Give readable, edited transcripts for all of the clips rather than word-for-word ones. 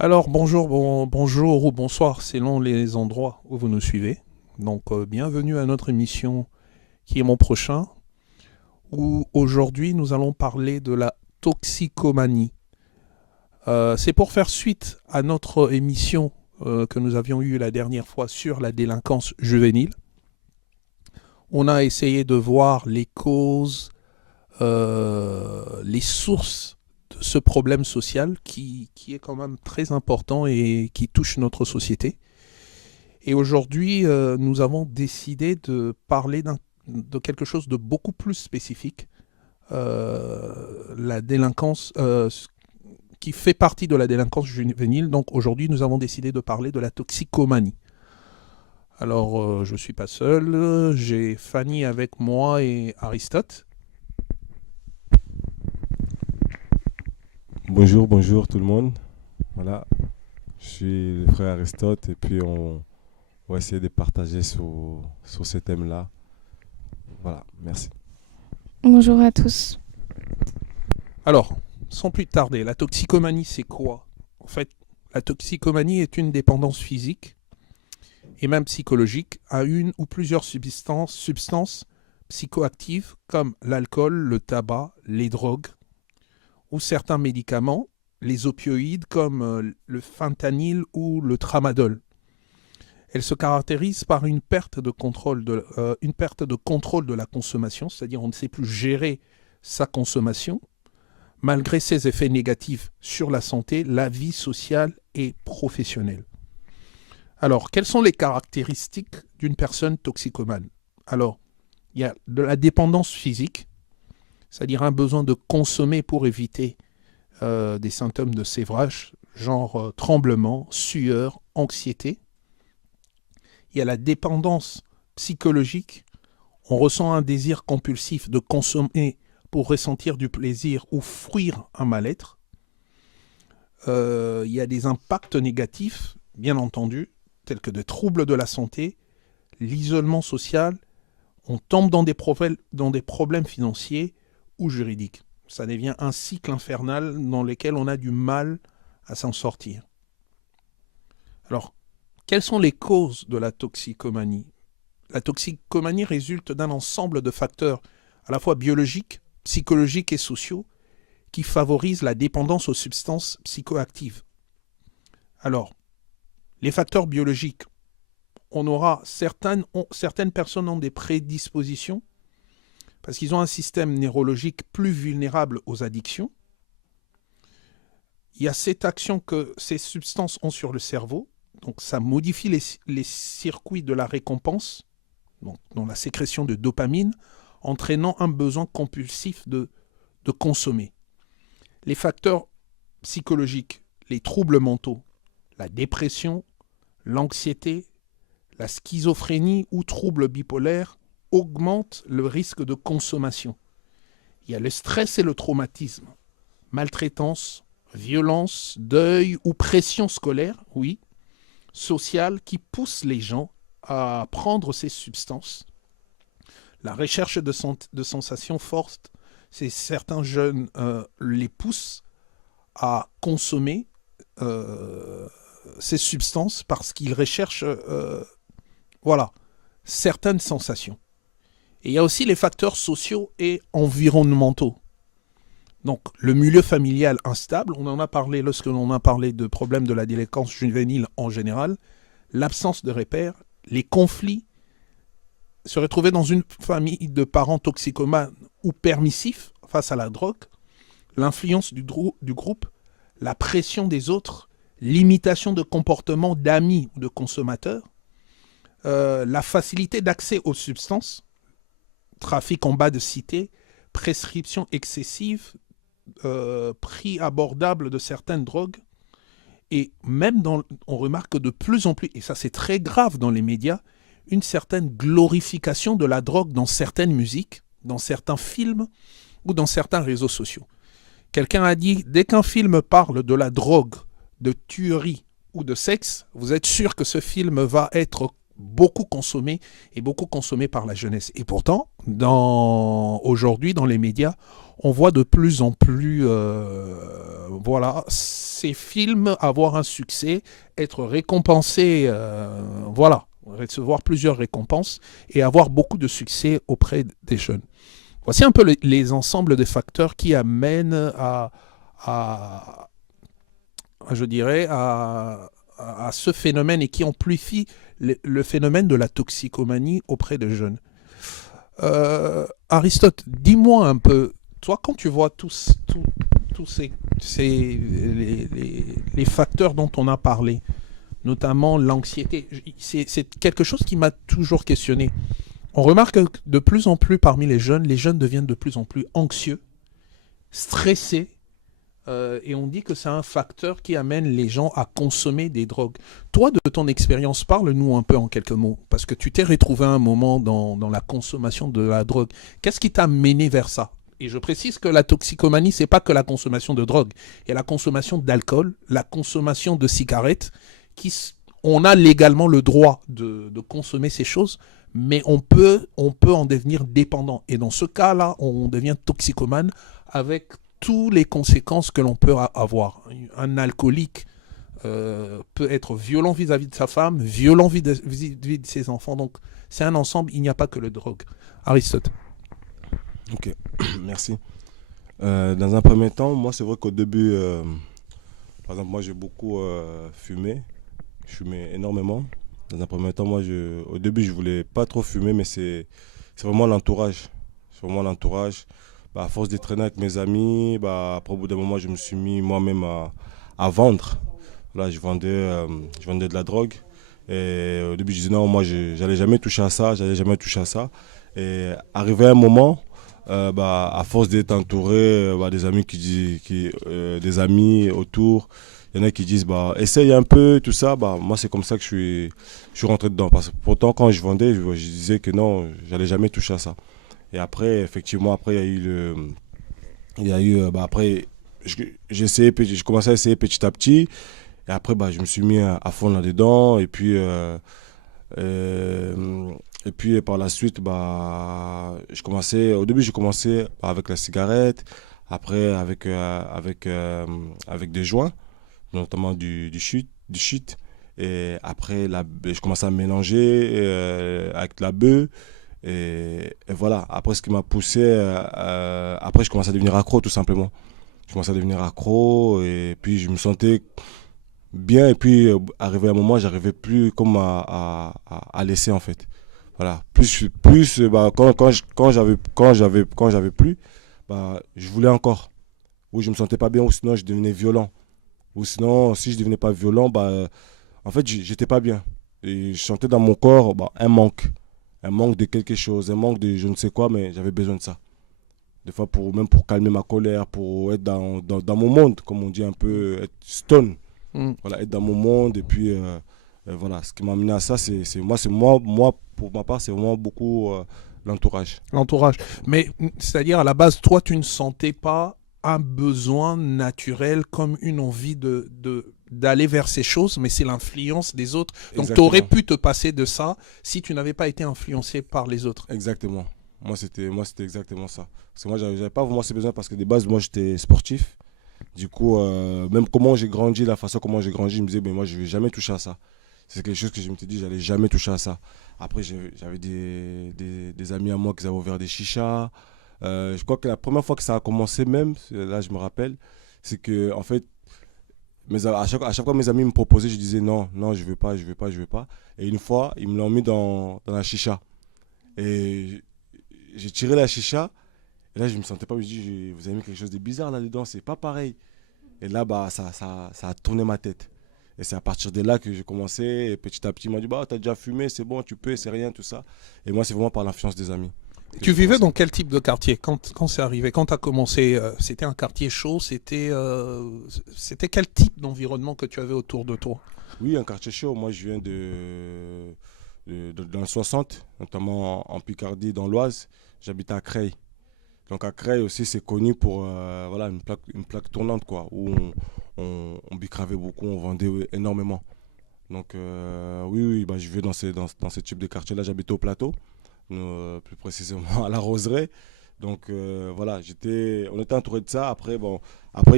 Alors bonjour, bonjour ou bonsoir selon les endroits où vous nous suivez. Bienvenue à notre émission qui est mon prochain, où aujourd'hui nous allons parler de la toxicomanie. C'est pour faire suite à notre émission que nous avions eue la dernière fois sur la délinquance juvénile. On a essayé de voir les causes, les sources de ce problème social qui est quand même très important et qui touche notre société. Et aujourd'hui, nous avons décidé de parler de quelque chose de beaucoup plus spécifique, la délinquance, qui fait partie de la délinquance juvénile. Donc aujourd'hui, nous avons décidé de parler de la toxicomanie. Alors, je ne suis pas seul, j'ai Fanny avec moi et Aristote. Bonjour, bonjour tout le monde. Voilà, je suis le frère Aristote et puis on va essayer de partager sur ce thème-là. Voilà, merci. Bonjour à tous. Alors, sans plus tarder, la toxicomanie, c'est quoi? En fait, la toxicomanie est une dépendance physique et même psychologique à une ou plusieurs substances psychoactives comme l'alcool, le tabac, les drogues ou certains médicaments, les opioïdes comme le fentanyl ou le tramadol. Elle se caractérise par une perte de contrôle de la consommation, c'est-à-dire on ne sait plus gérer sa consommation, malgré ses effets négatifs sur la santé, la vie sociale et professionnelle. Alors, quelles sont les caractéristiques d'une personne toxicomane? Alors, il y a de la dépendance physique, c'est-à-dire un besoin de consommer pour éviter des symptômes de sévrage, genre tremblement, sueur, anxiété. Il y a la dépendance psychologique. On ressent un désir compulsif de consommer pour ressentir du plaisir ou fuir un mal-être. Il y a des impacts négatifs, bien entendu, tels que des troubles de la santé, l'isolement social. On tombe dans des problèmes financiers ou juridiques. Ça devient un cycle infernal dans lequel on a du mal à s'en sortir. Alors, quelles sont les causes de la toxicomanie? La toxicomanie résulte d'un ensemble de facteurs à la fois biologiques, psychologiques et sociaux qui favorisent la dépendance aux substances psychoactives. Alors, les facteurs biologiques, certaines personnes ont des prédispositions parce qu'ils ont un système neurologique plus vulnérable aux addictions. Il y a cette action que ces substances ont sur le cerveau, donc ça modifie les circuits de la récompense, donc dans la sécrétion de dopamine, entraînant un besoin compulsif de consommer. Les facteurs psychologiques, les troubles mentaux, la dépression, l'anxiété, la schizophrénie ou troubles bipolaires augmentent le risque de consommation. Il y a le stress et le traumatisme, maltraitance, violence, deuil ou pression scolaire, oui, sociale, qui poussent les gens à prendre ces substances. La recherche de sensations fortes, c'est certains jeunes les poussent à consommer ces substances parce qu'ils recherchent voilà, certaines sensations. Et il y a aussi les facteurs sociaux et environnementaux. Donc, le milieu familial instable, on en a parlé lorsque l'on a parlé de problèmes de la délinquance juvénile en général, l'absence de repères, les conflits, se retrouver dans une famille de parents toxicomanes ou permissifs face à la drogue, l'influence du groupe, la pression des autres, l'imitation de comportements d'amis ou de consommateurs, la facilité d'accès aux substances, trafic en bas de cité, prescription excessive, prix abordable de certaines drogues. Et même on remarque de plus en plus, et ça c'est très grave dans les médias, une certaine glorification de la drogue dans certaines musiques, dans certains films ou dans certains réseaux sociaux. Quelqu'un a dit, dès qu'un film parle de la drogue, de tuerie ou de sexe, vous êtes sûr que ce film va être beaucoup consommé et beaucoup consommé par la jeunesse. Et pourtant, aujourd'hui, dans les médias, on voit de plus en plus ces films avoir un succès, être récompensés, recevoir plusieurs récompenses et avoir beaucoup de succès auprès des jeunes. Voici un peu les ensembles de facteurs qui amènent à je dirais, à ce phénomène et qui amplifient le phénomène de la toxicomanie auprès des jeunes. Aristote, dis-moi un peu, toi, quand tu vois tous les facteurs dont on a parlé, notamment l'anxiété, c'est quelque chose qui m'a toujours questionné. On remarque que de plus en plus parmi les jeunes deviennent de plus en plus anxieux, stressés, et on dit que c'est un facteur qui amène les gens à consommer des drogues. Toi, de ton expérience, parle-nous un peu en quelques mots, parce que tu t'es retrouvé un moment dans la consommation de la drogue. Qu'est-ce qui t'a mené vers ça? Et je précise que la toxicomanie, c'est pas que la consommation de drogue. Il y a la consommation d'alcool, la consommation de cigarettes, on a légalement le droit de consommer ces choses, mais on peut en devenir dépendant. Et dans ce cas-là, on devient toxicomane avec toutes les conséquences que l'on peut avoir. Un alcoolique peut être violent vis-à-vis de sa femme, violent vis-à-vis de ses enfants. Donc, c'est un ensemble, il n'y a pas que le drogue. Aristote. Ok, merci. Dans un premier temps, moi, c'est vrai qu'au début, par exemple, moi, j'ai beaucoup fumé. Je fumais énormément. Dans un premier temps, moi, au début, je voulais pas trop fumer, mais c'est vraiment l'entourage. C'est vraiment l'entourage. À force de traîner avec mes amis, après, au bout d'un moment, je me suis mis moi-même à vendre. Là, je vendais de la drogue. Et au début, je disais non, moi, j'allais jamais toucher à ça, Et arrivé à un moment, à force d'être entouré des amis des amis autour, il y en a qui disent essaye un peu, tout ça. Moi, c'est comme ça que je suis rentré dedans. Parce que pourtant, quand je vendais, je disais que non, j'allais jamais toucher à ça. Et après, effectivement, après, après, j'ai commencé à essayer petit à petit. Et après, je me suis mis à fond là-dedans. Et puis par la suite, au début, j'ai commencé avec la cigarette. Après, avec des joints, notamment du shit. Et après, je commençais à mélanger avec la bœuf. Et voilà, après ce qui m'a poussé, après je commençais à devenir accro tout simplement. Je commençais à devenir accro et puis je me sentais bien et puis arrivé à un moment, j'arrivais plus comme à laisser en fait. Voilà, quand j'avais plus, je voulais encore. Ou je me sentais pas bien ou sinon je devenais violent. Ou sinon si je devenais pas violent, en fait j'étais pas bien. Et je sentais dans mon corps un manque. Un manque de quelque chose, un manque de je ne sais quoi, mais j'avais besoin de ça. Des fois, même pour calmer ma colère, pour être dans mon monde, comme on dit un peu, être stone. Voilà, être dans mon monde. Et puis, voilà, ce qui m'a amené à ça, moi, pour ma part, c'est vraiment beaucoup l'entourage. L'entourage. Mais, c'est-à-dire, à la base, toi, tu ne sentais pas un besoin naturel comme une envie d'aller vers ces choses, mais c'est l'influence des autres. Donc, tu aurais pu te passer de ça si tu n'avais pas été influencé par les autres. Exactement. Moi, c'était exactement ça. Parce que moi, j'avais pas vraiment ces besoins parce que de base, moi, j'étais sportif. Du coup, même comment j'ai grandi, la façon comment j'ai grandi, je me disais, mais moi, je vais jamais toucher à ça. C'est quelque chose que je me suis dit, j'allais jamais toucher à ça. Après, j'avais des amis à moi qui avaient ouvert des chichas. Je crois que la première fois que ça a commencé même, là, je me rappelle, c'est que, en fait, à chaque fois mes amis me proposaient, je disais non, je veux pas. Et une fois, ils me l'ont mis dans la chicha. Et j'ai tiré la chicha. Et là, je me sentais pas. Je me dis, vous avez mis quelque chose de bizarre là-dedans, c'est pas pareil. Et là, ça a tourné ma tête. Et c'est à partir de là que j'ai commencé. Et petit à petit, ils m'ont dit, t'as déjà fumé, c'est bon, tu peux, c'est rien, tout ça. Et moi, c'est vraiment par l'influence des amis. Tu vivais dans quel type de quartier quand c'est arrivé? Quand tu as commencé, c'était un quartier chaud? C'était quel type d'environnement que tu avais autour de toi? Oui, un quartier chaud. Moi, je viens dans le 60, notamment en Picardie, dans l'Oise. J'habite à Creil. Donc à Creil aussi, c'est connu pour une plaque tournante, quoi, où on bicravait beaucoup, on vendait énormément. Donc oui, je vivais dans ce type de quartier-là. J'habitais au plateau. Plus précisément à la Roseraie. Donc voilà, on était entouré de ça. Après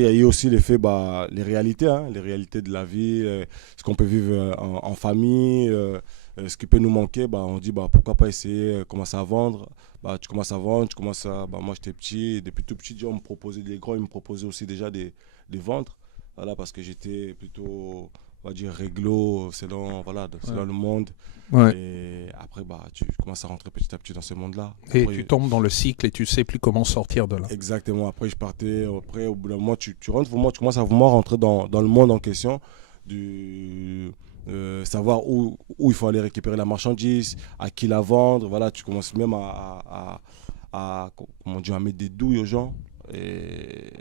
il y a eu aussi l'effet, les réalités, hein, les réalités de la vie, ce qu'on peut vivre en famille, ce qui peut nous manquer. On dit pourquoi pas essayer, commencer à vendre. Tu commences à vendre, moi j'étais petit, depuis tout petit, on me proposait des grands, ils me proposaient aussi déjà des vendre. Voilà, parce que j'étais plutôt, on va dire, réglo selon le monde. Ouais. Et après, tu commences à rentrer petit à petit dans ce monde-là. Et Après, tu tombes dans le cycle et tu sais plus comment sortir de là. exactement. Après, je partais. Après, au bout d'un moment, tu rentres vraiment, tu commences à vraiment rentrer dans le monde en question, du savoir où il faut aller récupérer la marchandise, à qui la vendre. Voilà, tu commences même à mettre des douilles aux gens. Et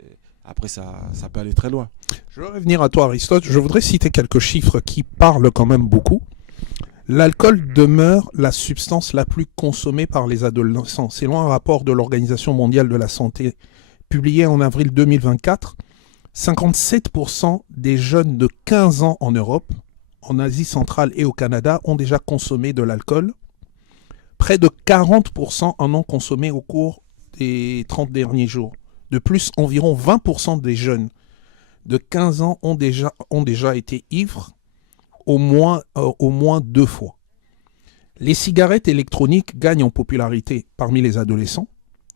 après, ça peut aller très loin. Je vais revenir à toi, Aristote. Je voudrais citer quelques chiffres qui parlent quand même beaucoup. L'alcool demeure la substance la plus consommée par les adolescents. Selon un rapport de l'Organisation mondiale de la santé publié en avril 2024, 57% des jeunes de 15 ans en Europe, en Asie centrale et au Canada ont déjà consommé de l'alcool. Près de 40% en ont consommé au cours des 30 derniers jours. De plus, environ 20% des jeunes de 15 ans ont déjà été ivres au moins 2 fois. Les cigarettes électroniques gagnent en popularité parmi les adolescents.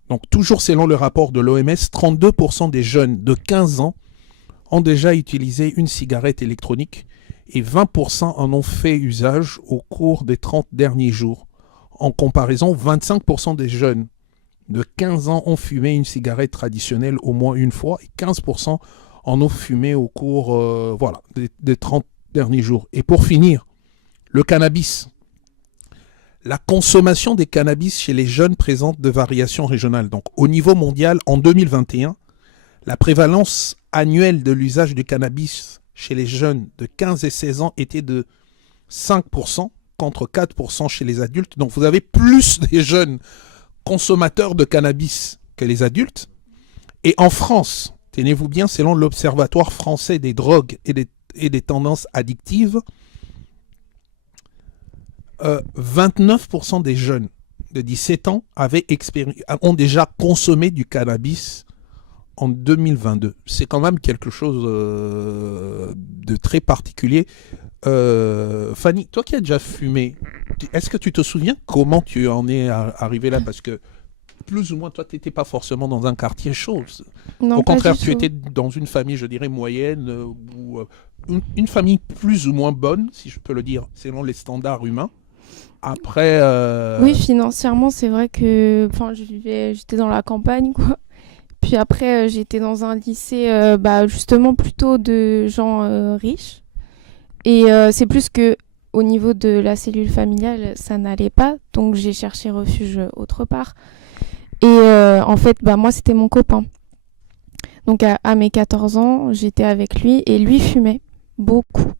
Donc, toujours selon le rapport de l'OMS, 32% des jeunes de 15 ans ont déjà utilisé une cigarette électronique et 20% en ont fait usage au cours des 30 derniers jours. En comparaison, 25% des jeunes de 15 ans ont fumé une cigarette traditionnelle au moins une fois et 15% en ont fumé au cours des 30 derniers jours. Et pour finir, le cannabis. La consommation des cannabis chez les jeunes présente de variations régionales. Donc, au niveau mondial, en 2021, la prévalence annuelle de l'usage du cannabis chez les jeunes de 15 et 16 ans était de 5% contre 4% chez les adultes. Donc, vous avez plus des jeunes consommateurs de cannabis que les adultes. Et en France, tenez-vous bien, selon l'Observatoire français des drogues et des tendances addictives, 29% des jeunes de 17 ans ont déjà consommé du cannabis en 2022. C'est quand même quelque chose de très particulier. Fanny, toi qui as déjà fumé, est-ce que tu te souviens comment tu en es arrivé là? Parce que plus ou moins, toi, tu n'étais pas forcément dans un quartier chaud. Non, Au pas contraire, du tu tout. étais dans une famille, je dirais, moyenne, ou une famille plus ou moins bonne, si je peux le dire, selon les standards humains. Après... Oui, financièrement, c'est vrai que j'étais dans la campagne, quoi. Puis après, j'étais dans un lycée, justement, plutôt de gens riches. Et c'est plus que au niveau de la cellule familiale, ça n'allait pas. Donc, j'ai cherché refuge autre part. Et en fait, moi, c'était mon copain. Donc, à mes 14 ans, j'étais avec lui. Et lui fumait beaucoup.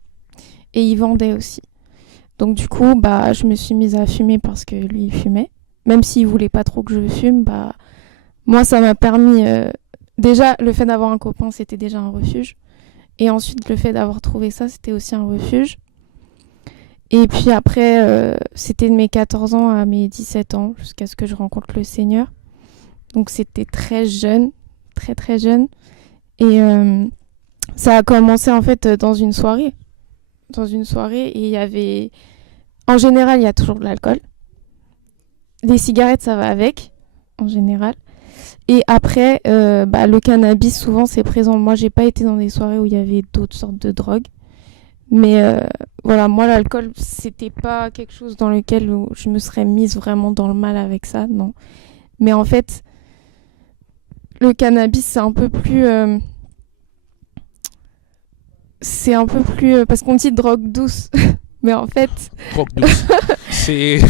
Et il vendait aussi. Donc, du coup, je me suis mise à fumer parce que lui, il fumait. Même s'il voulait pas trop que je fume, moi, ça m'a permis... déjà, le fait d'avoir un copain, c'était déjà un refuge. Et ensuite, le fait d'avoir trouvé ça, c'était aussi un refuge. Et puis après, c'était de mes 14 ans à mes 17 ans, jusqu'à ce que je rencontre le Seigneur. Donc, c'était très jeune, très, très jeune. Et ça a commencé, en fait, dans une soirée. Et il y avait... En général, il y a toujours de l'alcool. Les cigarettes, ça va avec, en général. Et après, le cannabis, souvent, c'est présent. Moi, j'ai pas été dans des soirées où il y avait d'autres sortes de drogues. Mais moi, l'alcool, c'était pas quelque chose dans lequel je me serais mise vraiment dans le mal avec ça, non. Mais en fait, le cannabis, c'est un peu plus... parce qu'on dit drogue douce. Mais en fait... Drogue douce. C'est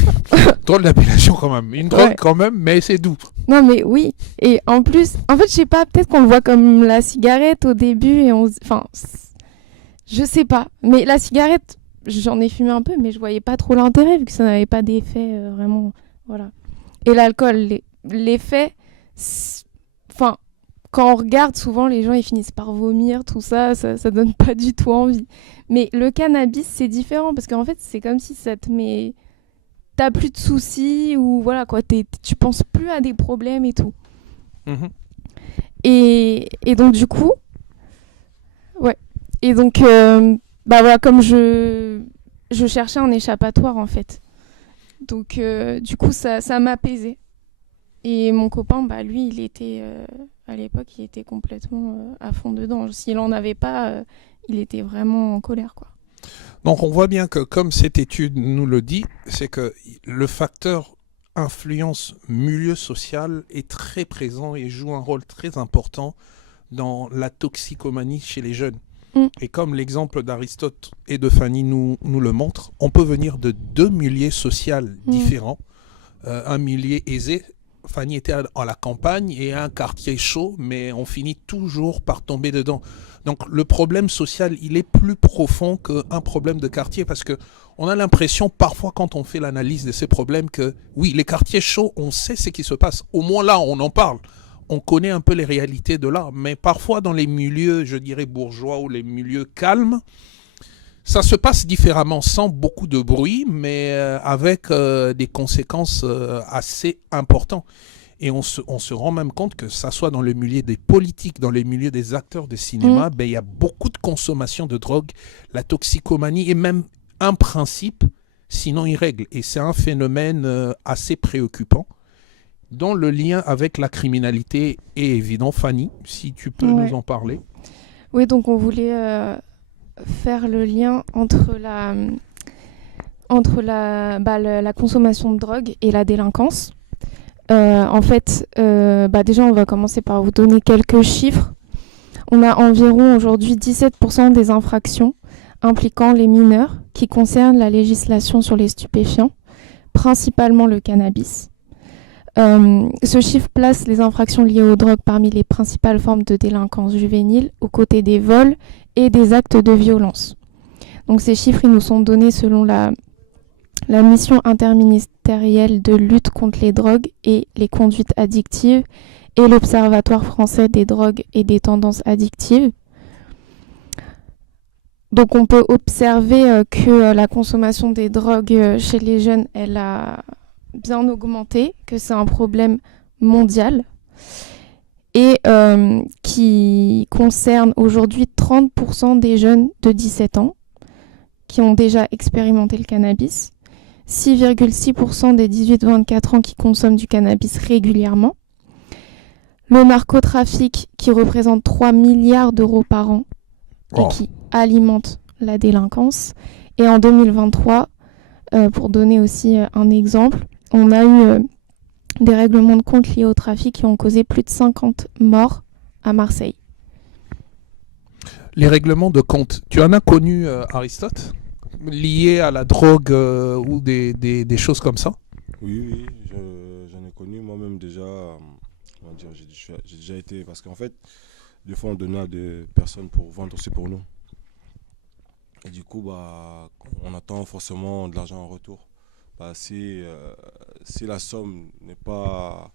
drôle d'appellation quand même. Une drogue quand même, mais c'est doux. Non mais oui. Et en plus, en fait, je sais pas, peut-être qu'on le voit comme la cigarette au début et je sais pas. Mais la cigarette, j'en ai fumé un peu, mais je voyais pas trop l'intérêt vu que ça n'avait pas d'effet vraiment. Voilà. Et l'alcool, l'effet, quand on regarde, souvent les gens ils finissent par vomir, tout ça, ça donne pas du tout envie. Mais le cannabis, c'est différent parce qu'en fait, c'est comme si ça te met... T'as plus de soucis ou voilà quoi, tu penses plus à des problèmes et tout. Mhm. Et donc du coup, ouais. Et donc, bah voilà, comme je cherchais un échappatoire en fait. Donc du coup, ça m'apaisait. Et mon copain, bah lui, il était à l'époque, il était complètement à fond dedans. S'il en avait pas, il était vraiment en colère, quoi. Donc on voit bien que comme cette étude nous le dit, c'est que le facteur influence milieu social est très présent et joue un rôle très important dans la toxicomanie chez les jeunes. Mm. Et comme l'exemple d'Aristote et de Fanny nous le montre, on peut venir de deux milieux sociaux différents. Un milieu aisé, Fanny était à la campagne, et un quartier chaud, mais on finit toujours par tomber dedans. Donc le problème social, il est plus profond qu'un problème de quartier, parce que on a l'impression parfois quand on fait l'analyse de ces problèmes que oui, les quartiers chauds, on sait ce qui se passe. Au moins là, on en parle. On connaît un peu les réalités de là, mais parfois dans les milieux, je dirais bourgeois ou les milieux calmes, ça se passe différemment, sans beaucoup de bruit, mais avec des conséquences assez importantes. Et on se rend même compte que ça soit dans le milieu des politiques, dans les milieux des acteurs de cinéma, ben, il y a beaucoup de consommation de drogue. La toxicomanie est même un principe, sinon une règle. Et c'est un phénomène assez préoccupant, dont le lien avec la criminalité est évident. Fanny, si tu peux nous en parler. Oui, donc on voulait faire le lien entre la consommation de drogue et la délinquance. En fait, déjà, on va commencer par vous donner quelques chiffres. On a environ aujourd'hui 17% des infractions impliquant les mineurs qui concernent la législation sur les stupéfiants, principalement le cannabis. Ce chiffre place les infractions liées aux drogues parmi les principales formes de délinquance juvénile, aux côtés des vols et des actes de violence. Donc ces chiffres, ils nous sont donnés selon la mission interministérielle de lutte contre les drogues et les conduites addictives et l'Observatoire français des drogues et des tendances addictives. Donc on peut observer que la consommation des drogues chez les jeunes, elle a bien augmenté, que c'est un problème mondial et qui concerne aujourd'hui 30% des jeunes de 17 ans qui ont déjà expérimenté le cannabis, 6,6% des 18-24 ans qui consomment du cannabis régulièrement, le narcotrafic qui représente 3 milliards d'euros par an et qui alimente la délinquance. Et en 2023, pour donner aussi un exemple, on a eu des règlements de compte liés au trafic qui ont causé plus de 50 morts à Marseille. Les règlements de compte, tu en as connu, Aristote, liés à la drogue ou des choses comme ça? Oui, j'en ai connu moi-même déjà. Comment dire, j'ai déjà été. Parce qu'en fait, des fois, on donnait à des personnes pour vendre aussi pour nous. Et du coup, on attend forcément de l'argent en retour. Si la somme comment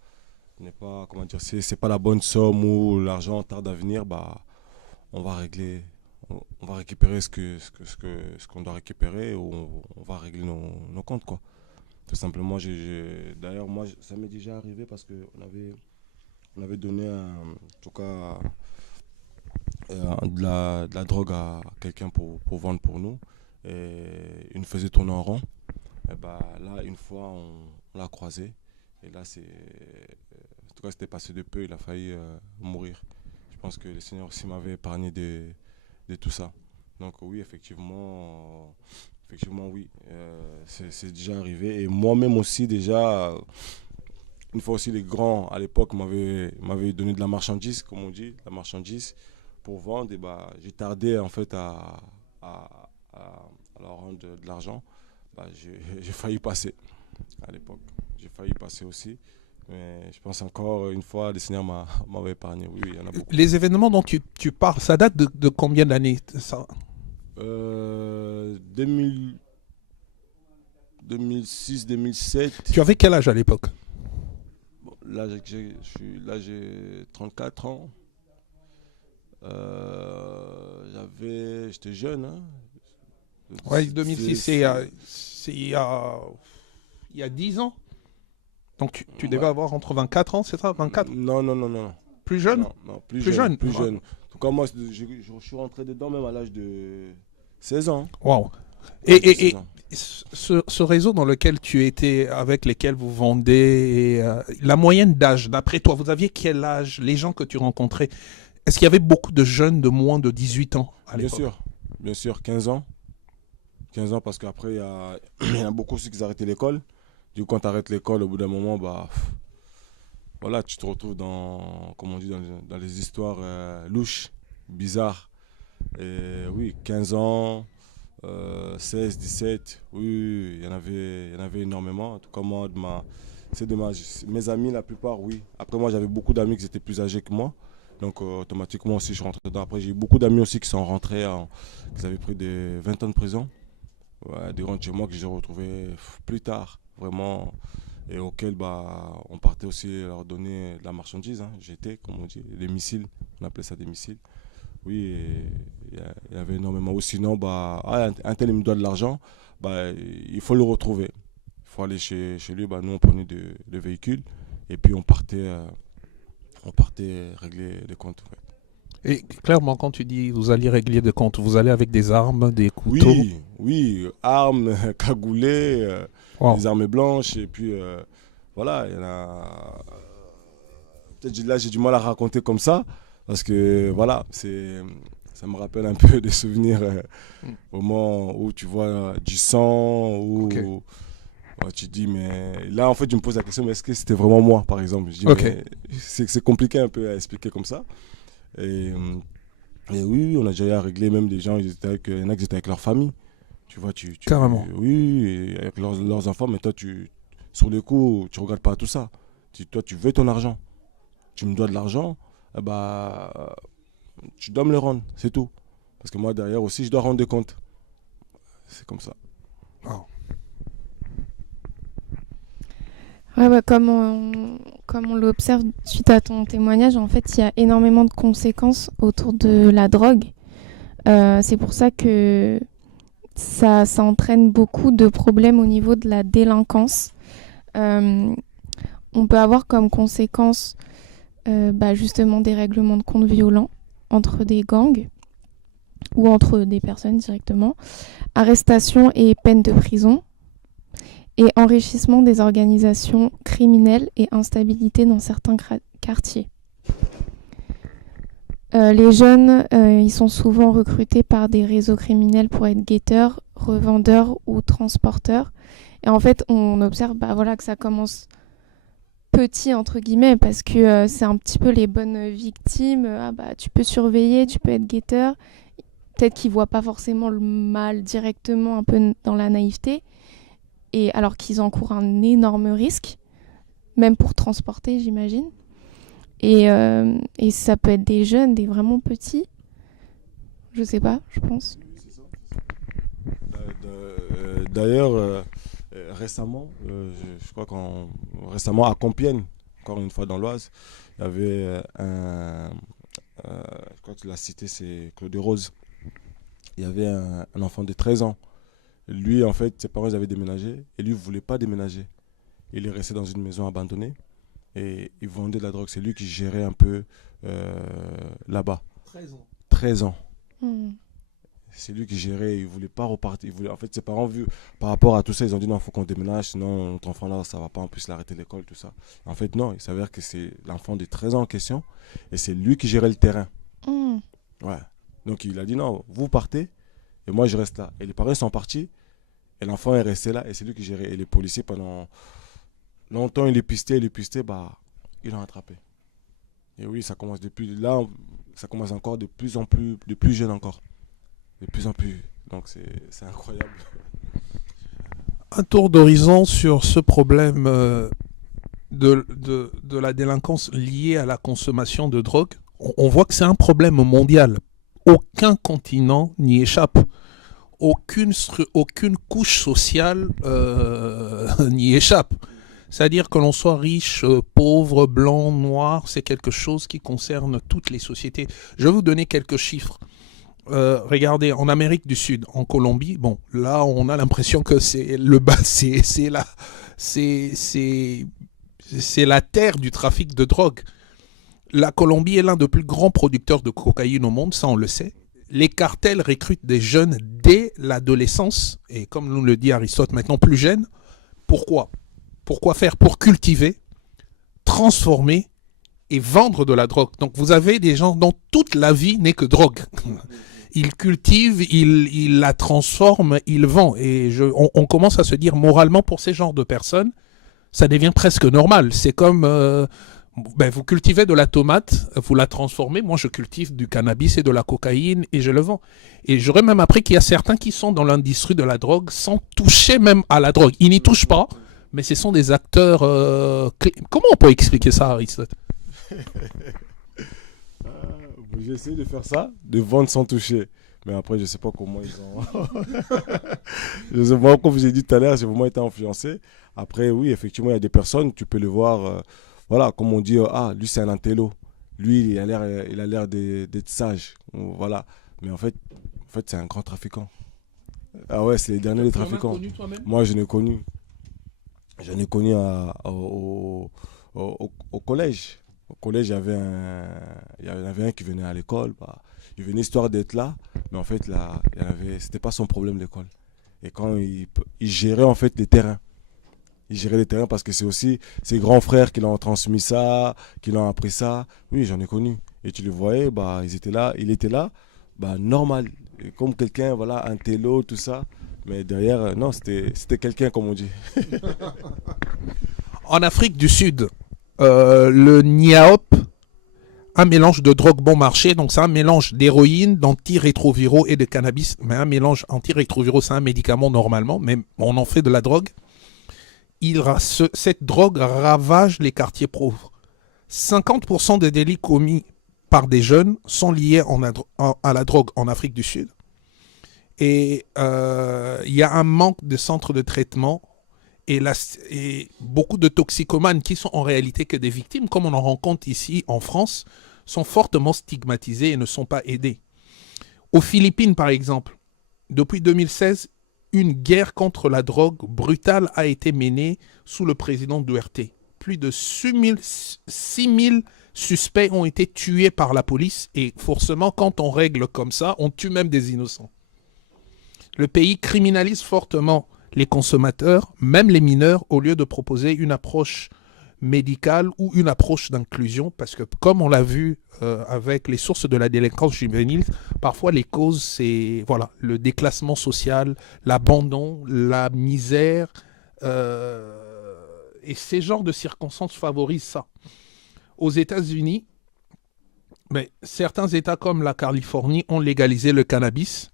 dire, c'est pas la bonne somme ou l'argent tarde à venir, on va récupérer ce qu'on doit récupérer, ou on va régler nos comptes, quoi. Tout simplement, d'ailleurs, moi, ça m'est déjà arrivé parce on avait donné en tout cas de la drogue à quelqu'un pour vendre pour nous, et il nous faisait tourner en rond. Et là, une fois, on l'a croisé, et là, en tout cas, c'était passé de peu, il a failli mourir. Je pense que le Seigneur aussi m'avait épargné de tout ça. Donc oui, effectivement oui, c'est déjà arrivé. Et moi-même aussi, déjà, une fois aussi, les grands, à l'époque, m'avaient donné de la marchandise, comme on dit, de la marchandise pour vendre. Et j'ai tardé, en fait, à leur rendre de l'argent. J'ai failli passer à l'époque. J'ai failli passer aussi. Mais je pense encore une fois, le Seigneur m'avait épargné. Oui, il y en a beaucoup. Les événements dont tu parles, ça date de combien d'années, ça? 2006, 2007. Tu avais quel âge à l'époque? Là, j'ai 34 ans. J'étais jeune. Hein. Ouais, 2006, c'est il y a 10 ans. Donc tu devais avoir entre 24 ans, c'est ça? 24? Non, non, non, non. Plus jeune? Non, non, plus Plus jeune. jeune. Plus Ah. jeune. En tout cas, moi, je suis rentré dedans même à l'âge de 16 ans. Waouh. À l'âge de Et 16 ans. ce réseau dans lequel tu étais, avec lesquels vous vendez, la moyenne d'âge, d'après toi, vous aviez quel âge? Les gens que tu rencontrais, est-ce qu'il y avait beaucoup de jeunes de moins de 18 ans à Bien l'époque? sûr, 15 ans. 15 ans parce qu'après, il y en a beaucoup aussi qui ont arrêté l'école. Du coup, quand tu arrêtes l'école, au bout d'un moment, bah, voilà, tu te retrouves dans, comme on dit, dans les histoires louches, bizarres. Et oui, 15 ans, 16, 17, oui, il y en avait énormément. En tout cas, moi, c'est dommage. Mes amis, la plupart, oui. Après, moi, j'avais beaucoup d'amis qui étaient plus âgés que moi. Donc, automatiquement aussi, je suis rentré dedans. Après, j'ai eu beaucoup d'amis aussi qui sont rentrés, qui avaient pris des 20 ans de prison. Ouais, des gens de chez moi que j'ai retrouvés plus tard, vraiment, et auxquels bah, on partait aussi leur donner de la marchandise. Hein. J'étais, comme on dit, des missiles, on appelait ça des missiles. Oui, et il y avait énormément. Ou sinon, bah, un tel il me doit de l'argent, bah, il faut le retrouver. Il faut aller chez lui. Bah, nous, on prenait des véhicules et puis on partait régler les comptes. Ouais. Et clairement, quand tu dis vous allez régler des comptes, vous allez avec des armes, des couteaux. Oui, oui, armes, cagoulées, Wow. des armes blanches, et puis voilà, il y en a. Peut-être là, j'ai du mal à raconter comme ça, parce que voilà, ça me rappelle un peu des souvenirs au moment où tu vois du sang, où Ok. ouais, tu te dis, mais là, en fait, je me pose la question, mais est-ce que c'était vraiment moi, par exemple? Je dis, Ok. mais c'est compliqué un peu à expliquer comme ça. Et, oui, on a déjà eu à régler même des gens, il y en a qui étaient avec leur famille. Tu vois, Carrément. oui, et avec leurs enfants, mais toi, sur le coup, tu regardes pas tout ça. Toi, tu veux ton argent. Tu me dois de l'argent, eh bah, tu dois me le rendre, c'est tout. Parce que moi, derrière aussi, je dois rendre des comptes. C'est comme ça. Wow. Ouais, bah, comme on l'observe suite à ton témoignage, en fait, il y a énormément de conséquences autour de la drogue. C'est pour ça que ça entraîne beaucoup de problèmes au niveau de la délinquance. On peut avoir comme conséquence justement des règlements de compte violents entre des gangs ou entre des personnes directement, arrestation et peine de prison, et enrichissement des organisations criminelles et instabilité dans certains quartiers. Les jeunes, ils sont souvent recrutés par des réseaux criminels pour être guetteurs, revendeurs ou transporteurs. Et en fait, on observe que ça commence petit, entre guillemets, parce que c'est un petit peu les bonnes victimes. Tu peux surveiller, tu peux être guetteur. Peut-être qu'ils ne voient pas forcément le mal directement, un peu dans la naïveté. Et alors qu'ils encourent un énorme risque, même pour transporter, j'imagine. Et ça peut être des jeunes, des vraiment petits. Je sais pas, je pense. D'ailleurs, récemment, je crois récemment à Compiègne, encore une fois dans l'Oise, il y avait je crois que tu l'as cité, c'est Claude Rose. Il y avait un enfant de 13 ans. Lui, en fait, ses parents avaient déménagé et lui ne voulait pas déménager. Il est resté dans une maison abandonnée et il vendait de la drogue. C'est lui qui gérait un peu là-bas. 13 ans. 13 ans. Hmm. C'est lui qui gérait, il ne voulait pas repartir. En fait, ses parents, vu par rapport à tout ça, ils ont dit non, il faut qu'on déménage, sinon notre enfant là, ça ne va pas, en plus l'arrêter l'école, tout ça. En fait, non, il s'avère que c'est l'enfant de 13 ans en question et c'est lui qui gérait le terrain. Hmm. Ouais. Donc il a dit non, vous partez et moi je reste là. Et les parents sont partis et l'enfant est resté là et c'est lui qui gérait. Et les policiers, pendant longtemps, il est pisté, bah, ils l'ont attrapé. Et oui, ça commence depuis là, ça commence encore de plus en plus, de plus jeune encore. De plus en plus. Donc c'est incroyable. Un tour d'horizon sur ce problème de la délinquance liée à la consommation de drogue. On voit que c'est un problème mondial. Aucun continent n'y échappe. Aucune couche sociale n'y échappe. C'est-à-dire que l'on soit riche, pauvre, blanc, noir, c'est quelque chose qui concerne toutes les sociétés. Je vais vous donner quelques chiffres. Regardez, en Amérique du Sud, en Colombie, bon, là, on a l'impression que c'est le bas, c'est là, c'est C'est la terre du trafic de drogue. La Colombie est l'un des plus grands producteurs de cocaïne au monde, ça on le sait. Les cartels recrutent des jeunes dès l'adolescence, et comme nous le dit Aristote, maintenant plus jeunes. Pourquoi ? Pourquoi faire ? Pour cultiver, transformer et vendre de la drogue. Donc vous avez des gens dont toute la vie n'est que drogue. Ils cultivent, ils la transforment, ils vendent. Et on commence à se dire moralement pour ces genres de personnes, ça devient presque normal. C'est comme vous cultivez de la tomate, vous la transformez. Moi, je cultive du cannabis et de la cocaïne et je le vends. Et j'aurais même appris qu'il y a certains qui sont dans l'industrie de la drogue sans toucher même à la drogue. Ils n'y touchent pas, mais ce sont des acteurs... Comment on peut expliquer ça, Aristote ? J'ai essayé de faire ça, de vendre sans toucher. Mais après, je ne sais pas comment ils ont... je sais pas, comme je l'ai dit tout à l'heure, j'ai vraiment été influencé. Après, oui, effectivement, il y a des personnes, tu peux le voir... voilà, comme on dit, lui c'est un intello. Lui, il a l'air d'être sage. Voilà. Mais en fait, c'est un grand trafiquant. Ah ouais, c'est les derniers des trafiquants. Connu toi-même ? Moi, je l'ai connu. J'en ai connu au collège. Au collège, il y avait un qui venait à l'école. Il venait histoire d'être là. Mais en fait, là, c'était pas son problème, l'école. Et quand il gérait en fait les terrains. Il gérait les terrains parce que c'est aussi ses grands frères qui l'ont transmis ça, qui l'ont appris ça. Oui, j'en ai connu. Et tu le voyais, il était là, normal. Et comme quelqu'un, voilà, un télo, tout ça. Mais derrière, non, c'était quelqu'un, comme on dit. En Afrique du Sud, le niaop, un mélange de drogue bon marché, donc c'est un mélange d'héroïne, d'antirétroviraux et de cannabis. Mais un mélange antirétroviraux, c'est un médicament normalement, mais on en fait de la drogue. Cette drogue ravage les quartiers pauvres. 50% des délits commis par des jeunes sont liés à la drogue en Afrique du Sud. Et il y a un manque de centres de traitement et beaucoup de toxicomanes qui sont en réalité que des victimes, comme on en rencontre ici en France, sont fortement stigmatisés et ne sont pas aidés. Aux Philippines, par exemple, depuis 2016, une guerre contre la drogue brutale a été menée sous le président Duerte. Plus de 6 000 suspects ont été tués par la police et forcément, quand on règle comme ça, on tue même des innocents. Le pays criminalise fortement les consommateurs, même les mineurs, au lieu de proposer une approche médicale ou une approche d'inclusion, parce que comme on l'a vu avec les sources de la délinquance juvénile, parfois les causes, c'est le déclassement social, l'abandon, la misère, et ces genres de circonstances favorisent ça. Aux États-Unis, certains États comme la Californie ont légalisé le cannabis,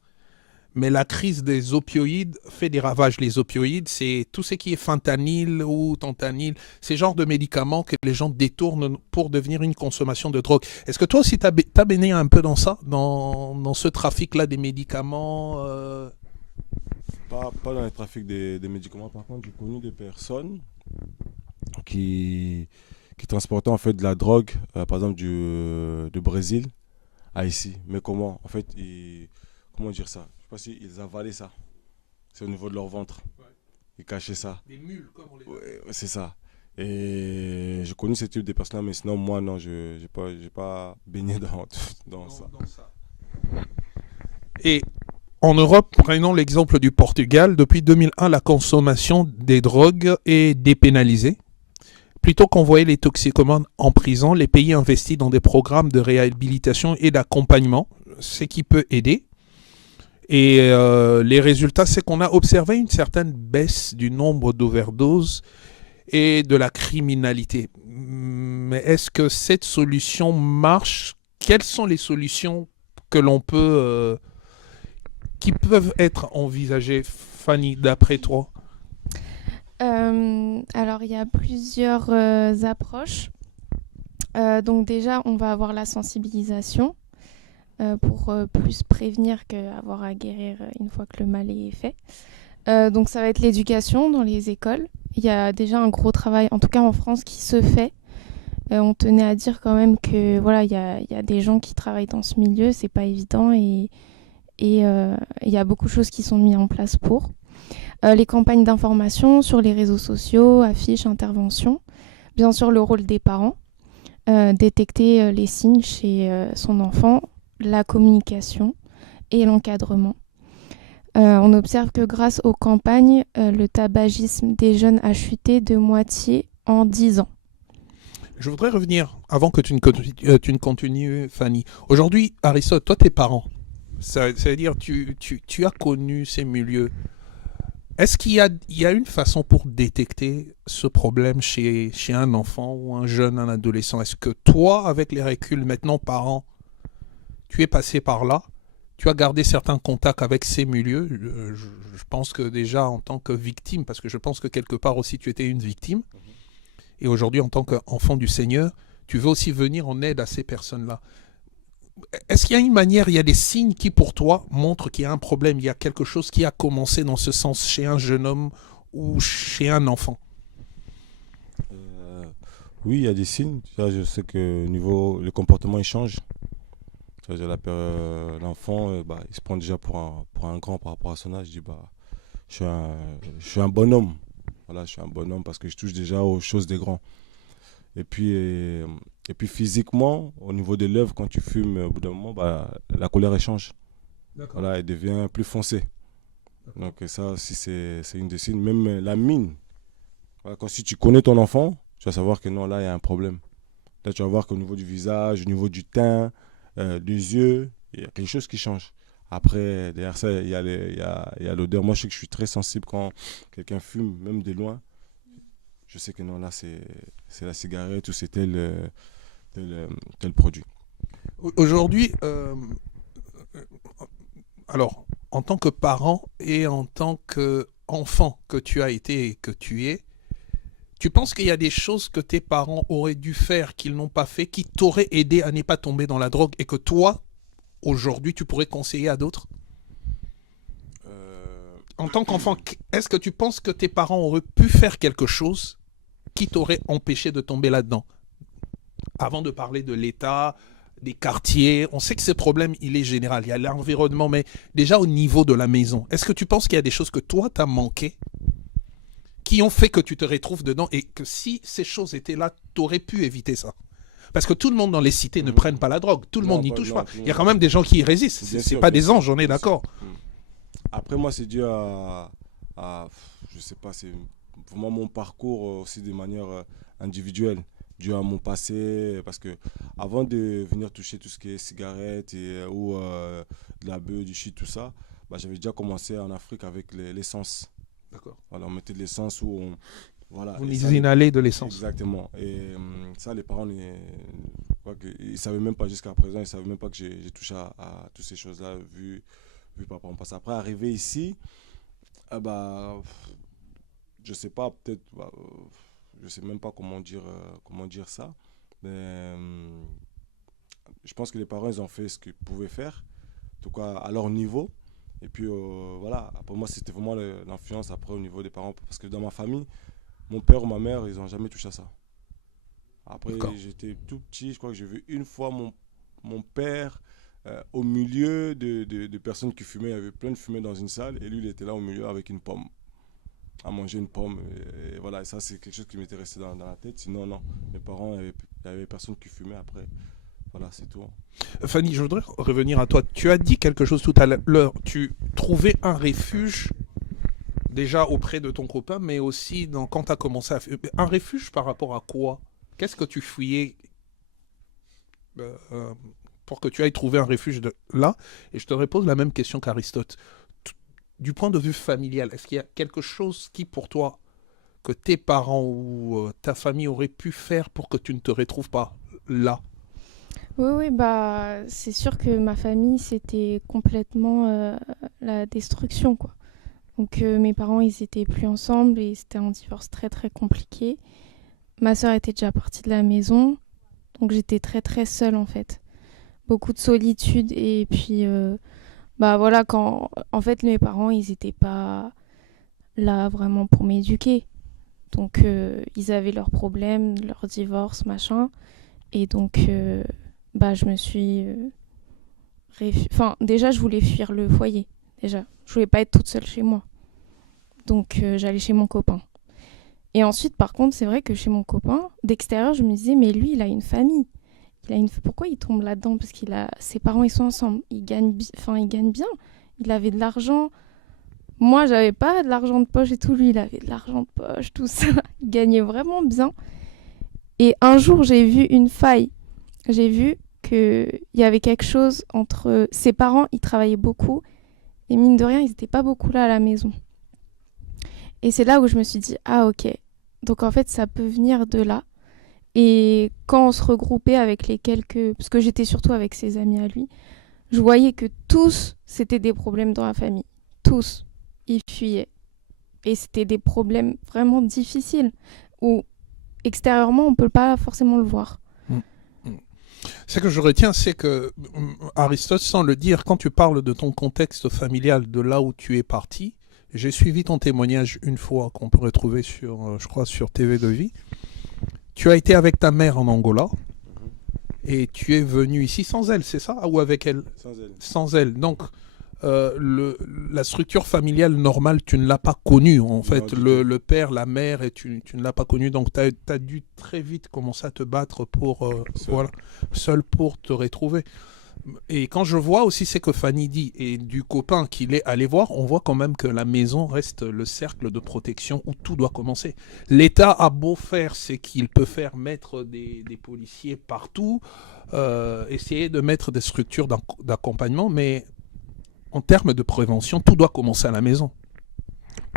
mais la crise des opioïdes fait des ravages. Les opioïdes, c'est tout ce qui est fentanyl ou tantanil, ces genres de médicaments que les gens détournent pour devenir une consommation de drogue. Est-ce que toi aussi, tu as baigné un peu dans ça, dans ce trafic-là des médicaments Pas dans le trafic des médicaments. Par contre, j'ai connu des personnes qui transportaient en fait de la drogue, par exemple du Brésil à ici. Mais comment ? En fait, comment dire ça ? Je sais pas s'ils avalaient ça. C'est au niveau de leur ventre. Ouais. Ils cachaient ça. Des mules, comme on les appelle. Ouais, c'est ça. Et j'ai connu ce type de personnes, mais sinon, moi, non, je n'ai pas baigné dans ça. Et en Europe, prenons l'exemple du Portugal. Depuis 2001, la consommation des drogues est dépénalisée. Plutôt qu'envoyer les toxicomanes en prison, les pays investissent dans des programmes de réhabilitation et d'accompagnement, ce qui peut aider. Et les résultats, c'est qu'on a observé une certaine baisse du nombre d'overdoses et de la criminalité. Mais est-ce que cette solution marche ? Quelles sont les solutions que l'on peut, qui peuvent être envisagées, Fanny, d'après toi ? Alors, il y a plusieurs approches. Donc déjà, on va avoir la sensibilisation. Pour plus prévenir qu'avoir à guérir une fois que le mal est fait. Donc ça va être l'éducation dans les écoles. Il y a déjà un gros travail, en tout cas en France, qui se fait. On tenait à dire quand même que il y a des gens qui travaillent dans ce milieu, c'est pas évident et il y a beaucoup de choses qui sont mises en place pour. Les campagnes d'information sur les réseaux sociaux, affiches, interventions. Bien sûr, le rôle des parents, détecter les signes chez son enfant, la communication et l'encadrement. On observe que grâce aux campagnes, le tabagisme des jeunes a chuté de moitié en 10 ans. Je voudrais revenir, avant que tu ne continues, Fanny. Aujourd'hui, Aristote, toi, tes parents, ça veut dire tu as connu ces milieux. Est-ce il y a une façon pour détecter ce problème chez un enfant ou un jeune, un adolescent? Est-ce que toi, avec les reculs maintenant, parents, tu es passé par là? Tu as gardé certains contacts avec ces milieux? Je pense que déjà en tant que victime, parce que je pense que quelque part aussi tu étais une victime, et aujourd'hui en tant qu'enfant du Seigneur, tu veux aussi venir en aide à ces personnes-là. Est-ce qu'il y a une manière, il y a des signes qui pour toi montrent qu'il y a un problème, il y a quelque chose qui a commencé dans ce sens chez un jeune homme ou chez un enfant? Euh, oui, il y a des signes. Tu vois, je sais que au niveau, le comportement il change. C'est-à-dire l'enfant, bah, il se prend déjà pour un grand par rapport à son âge. Il dit, bah, je suis un, je suis un bonhomme. Voilà, je suis un bonhomme parce que je touche déjà aux choses des grands. Et puis, euh, et puis physiquement, au niveau de l'œuvre, quand tu fumes, au bout d'un moment, bah, la couleur elle change. D'accord. Voilà, elle devient plus foncée. Donc ça aussi, c'est une des signes. Même la mine. Voilà, quand si tu connais ton enfant, tu vas savoir que non, là, il y a un problème. Là, tu vas voir qu'au niveau du visage, au niveau du teint, des yeux, il y a quelque chose qui change. Après, derrière ça, il y a l'odeur. Moi, je sais que je suis très sensible quand quelqu'un fume, même de loin. Je sais que non, là, c'est la cigarette ou c'est tel, tel produit. Aujourd'hui, alors, en tant que parent et en tant qu'enfant que tu as été et que tu es, tu penses qu'il y a des choses que tes parents auraient dû faire qu'ils n'ont pas fait, qui t'auraient aidé à ne pas tomber dans la drogue et que toi, aujourd'hui, tu pourrais conseiller à d'autres? Euh, En tant qu'enfant, est-ce que tu penses que tes parents auraient pu faire quelque chose qui t'aurait empêché de tomber là-dedans? Avant de parler de l'État, des quartiers, on sait que ce problème, il est général. Il y a l'environnement, mais déjà au niveau de la maison, est-ce que tu penses qu'il y a des choses que toi, t'as manqué, qui ont fait que tu te retrouves dedans et que si ces choses étaient là, t'aurais pu éviter ça? Parce que tout le monde dans les cités ne mhm. prenne pas la drogue, tout le monde Non, n'y pas, touche non, pas. tout le Il y a monde. quand même des gens qui y résistent. Bien C'est sûr, pas bien des sûr, anges, on est bien sûr. d'accord. Mhm. Après, moi, c'est dû je sais pas, c'est vraiment mon parcours aussi de manière individuelle, dû à mon passé, parce que avant de venir toucher tout ce qui est cigarettes ou de la beuh, du shit, tout ça, bah, j'avais déjà commencé en Afrique avec l'essence. D'accord. Voilà, on mettait de l'essence où on... Voilà, Vous et ça, inhalez de l'essence. exactement. Et ça, les parents, je crois ils ne savaient même pas jusqu'à présent, ils ne savaient même pas que j'ai touché à toutes ces choses-là, vu papa on passe. Après, arrivé ici, ah bah, je sais pas, peut-être, bah, je sais même pas comment dire ça, mais je pense que les parents, ils ont fait ce qu'ils pouvaient faire, en tout cas à leur niveau. Et puis voilà, pour moi, c'était vraiment l'influence après au niveau des parents, parce que dans ma famille, mon père ou ma mère, ils n'ont jamais touché à ça. Après, D'accord. j'étais tout petit, je crois que j'ai vu une fois mon père au milieu de personnes qui fumaient. Il y avait plein de fumée dans une salle et lui, il était là au milieu avec une pomme, à manger une pomme. Et voilà, et ça, c'est quelque chose qui m'était resté dans la tête. Sinon, non, mes parents, il y avait personne qui fumait après. Voilà, c'est tout. Fanny, je voudrais revenir à toi. Tu as dit quelque chose tout à l'heure. Tu trouvais un refuge déjà auprès de ton copain, mais aussi quand tu as commencé à... Un refuge par rapport à quoi? Qu'est-ce que tu fouillais euh, euh, pour que tu ailles trouver un refuge là? Et je te repose la même question qu'Aristote. Du point de vue familial, est-ce qu'il y a quelque chose qui, pour toi, que tes parents ou ta famille auraient pu faire pour que tu ne te retrouves pas là? Oui, oui, bah, c'est sûr que ma famille, c'était complètement la destruction, quoi. Donc mes parents, ils étaient plus ensemble et c'était un divorce très très compliqué. Ma sœur était déjà partie de la maison, donc j'étais très très seule en fait. Beaucoup de solitude et puis bah voilà, quand en fait mes parents, ils étaient pas là vraiment pour m'éduquer. Donc ils avaient leurs problèmes, leur divorce, machin. Et donc bah je me suis enfin déjà je voulais fuir le foyer déjà. Je voulais pas être toute seule chez moi. Donc j'allais chez mon copain. Et ensuite, par contre, c'est vrai que chez mon copain, d'extérieur, je me disais, mais lui, il a une famille. Pourquoi il tombe là-dedans? Parce qu'il a ses parents, ils sont ensemble. Il gagne bien. Il avait de l'argent. Moi, j'avais pas de l'argent de poche et tout. Lui, il avait de l'argent de poche, tout ça. Il gagnait vraiment bien. Et un jour, j'ai vu une faille. J'ai vu qu'il y avait quelque chose entre ses parents. Ils travaillaient beaucoup. Et mine de rien, ils n'étaient pas beaucoup là à la maison. Et c'est là où je me suis dit, ah ok. Donc en fait, ça peut venir de là. Et quand on se regroupait avec les quelques... Parce que j'étais surtout avec ses amis à lui, je voyais que tous, c'était des problèmes dans la famille. Tous. Ils fuyaient. Et c'était des problèmes vraiment difficiles, où extérieurement, on ne peut pas forcément le voir. Ce que je retiens, c'est que Aristote, sans le dire, quand tu parles de ton contexte familial, de là où tu es parti, j'ai suivi ton témoignage une fois qu'on peut retrouver sur, je crois, sur TV de Vie. Tu as été avec ta mère en Angola et tu es venu ici sans elle, c'est ça? Ou avec elle? Sans elle. Sans elle. Donc, la structure familiale normale, tu ne l'as pas connue. En fait, le père, la mère, et tu ne l'as pas connue. Donc, tu as dû très vite commencer à te battre seul pour te retrouver. Et quand je vois aussi ce que Fanny dit et du copain qu'il est allé voir, on voit quand même que la maison reste le cercle de protection où tout doit commencer. L'État a beau faire ce qu'il peut faire, mettre des policiers partout, essayer de mettre des structures d'accompagnement, mais en termes de prévention, tout doit commencer à la maison.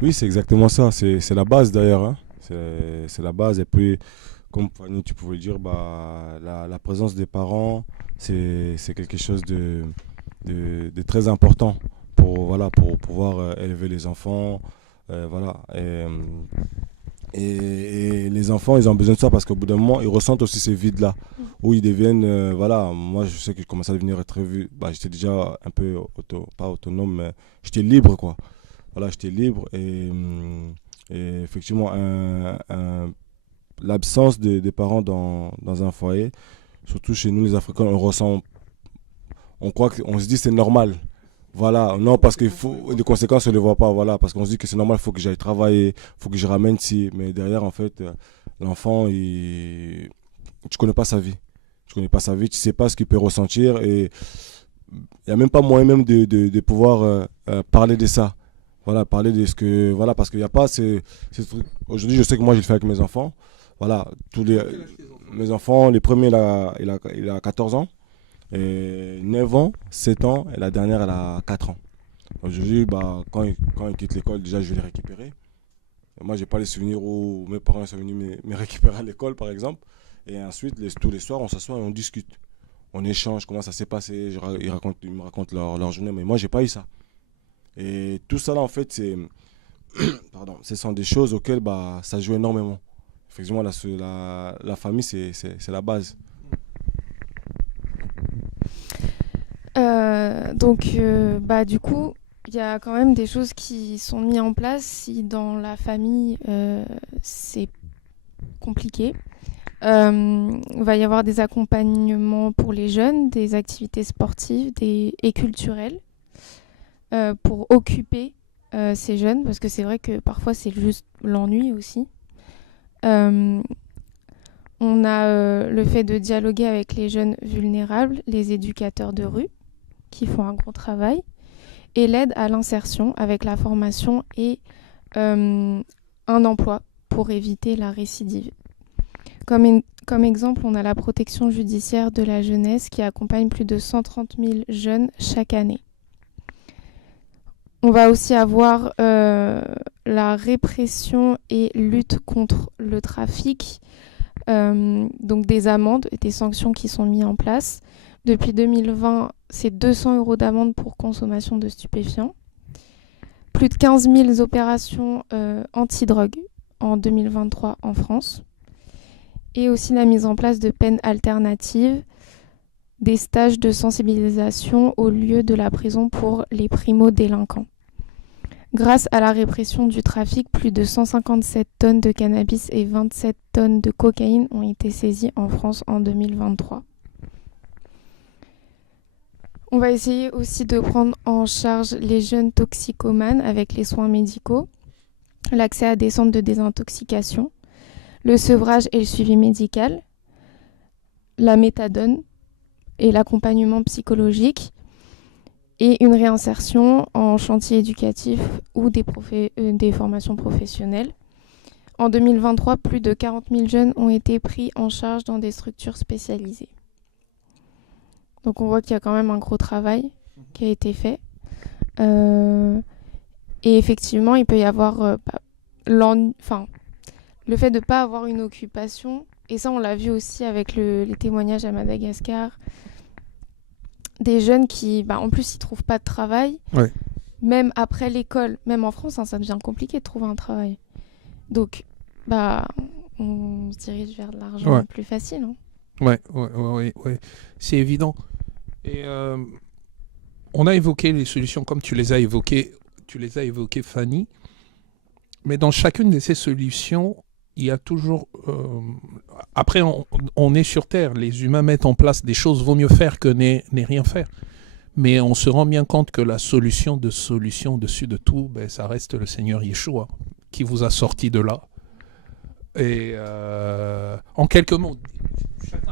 Oui, c'est exactement ça. C'est la base d'ailleurs. Hein. C'est la base. Et puis, comme Fanny, tu pouvais dire, la présence des parents, c'est quelque chose de très important pour pouvoir élever les enfants. Voilà. Et les enfants, ils ont besoin de ça parce qu'au bout d'un moment, ils ressentent aussi ces vides-là, où ils deviennent, voilà, moi je sais que je commençais à devenir très vu, j'étais déjà un peu, pas autonome, mais j'étais libre, quoi. Voilà, j'étais libre et effectivement, l'absence des parents dans un foyer, surtout chez nous les Africains, on ressent, on croit on se dit c'est normal. Voilà, non, parce que les conséquences, on ne les voit pas, voilà, parce qu'on se dit que c'est normal, il faut que j'aille travailler, il faut que je ramène ci, mais derrière, en fait, l'enfant, tu connais pas sa vie. Tu connais pas sa vie, tu sais pas ce qu'il peut ressentir, et il n'y a même pas moyen même de pouvoir parler de ça. Voilà, parler de ce que, voilà, parce qu'il n'y a pas ces trucs. Aujourd'hui, je sais que moi, je le fais avec mes enfants. Voilà, mes enfants, les premiers, il a 14 ans. Et 9 ans, 7 ans, et la dernière, elle a 4 ans. Aujourd'hui, quand ils quittent l'école, déjà, je vais les récupérer. Et moi, j'ai pas les souvenirs où mes parents sont venus me récupérer à l'école, par exemple. Et ensuite, tous les soirs, on s'assoit et on discute. On échange comment ça s'est passé. Ils me racontent leur journée, mais moi, j'ai pas eu ça. Et tout ça, là, en fait, pardon, ce sont des choses auxquelles ça joue énormément. Effectivement, la famille, c'est la base. Du coup, il y a quand même des choses qui sont mises en place si dans la famille c'est compliqué. Il va y avoir des accompagnements pour les jeunes, des activités sportives et culturelles pour occuper ces jeunes, parce que c'est vrai que parfois c'est juste l'ennui aussi. On a le fait de dialoguer avec les jeunes vulnérables, les éducateurs de rue, qui font un gros travail, et l'aide à l'insertion avec la formation et un emploi pour éviter la récidive. Comme exemple, on a la protection judiciaire de la jeunesse qui accompagne plus de 130 000 jeunes chaque année. On va aussi avoir la répression et lutte contre le trafic, donc des amendes et des sanctions qui sont mises en place. Depuis 2020, c'est 200 € d'amende pour consommation de stupéfiants. Plus de 15 000 opérations anti-drogue en 2023 en France. Et aussi la mise en place de peines alternatives, des stages de sensibilisation au lieu de la prison pour les primo-délinquants. Grâce à la répression du trafic, plus de 157 tonnes de cannabis et 27 tonnes de cocaïne ont été saisies en France en 2023. On va essayer aussi de prendre en charge les jeunes toxicomanes avec les soins médicaux. l'accès à des centres de désintoxication, le sevrage et le suivi médical, la méthadone et l'accompagnement psychologique, et une réinsertion en chantier éducatif ou des formations professionnelles. En 2023, plus de 40 000 jeunes ont été pris en charge dans des structures spécialisées. Donc on voit qu'il y a quand même un gros travail qui a été fait. Et effectivement, il peut y avoir le fait de ne pas avoir une occupation. Et ça, on l'a vu aussi avec les témoignages à Madagascar. Des jeunes qui, en plus, ils ne trouvent pas de travail. Ouais. Même après l'école, même en France, ça devient compliqué de trouver un travail. Donc, on se dirige vers de l'argent plus facile. Hein. Ouais. C'est évident. Et on a évoqué les solutions comme tu les as évoquées, Fanny. Mais dans chacune de ces solutions, il y a toujours... Après, on est sur Terre. Les humains mettent en place des choses. Vaut mieux faire que ne rien faire. Mais on se rend bien compte que la solution dessus de tout, ça reste le Seigneur Yeshua qui vous a sorti de là. Et en quelques mots,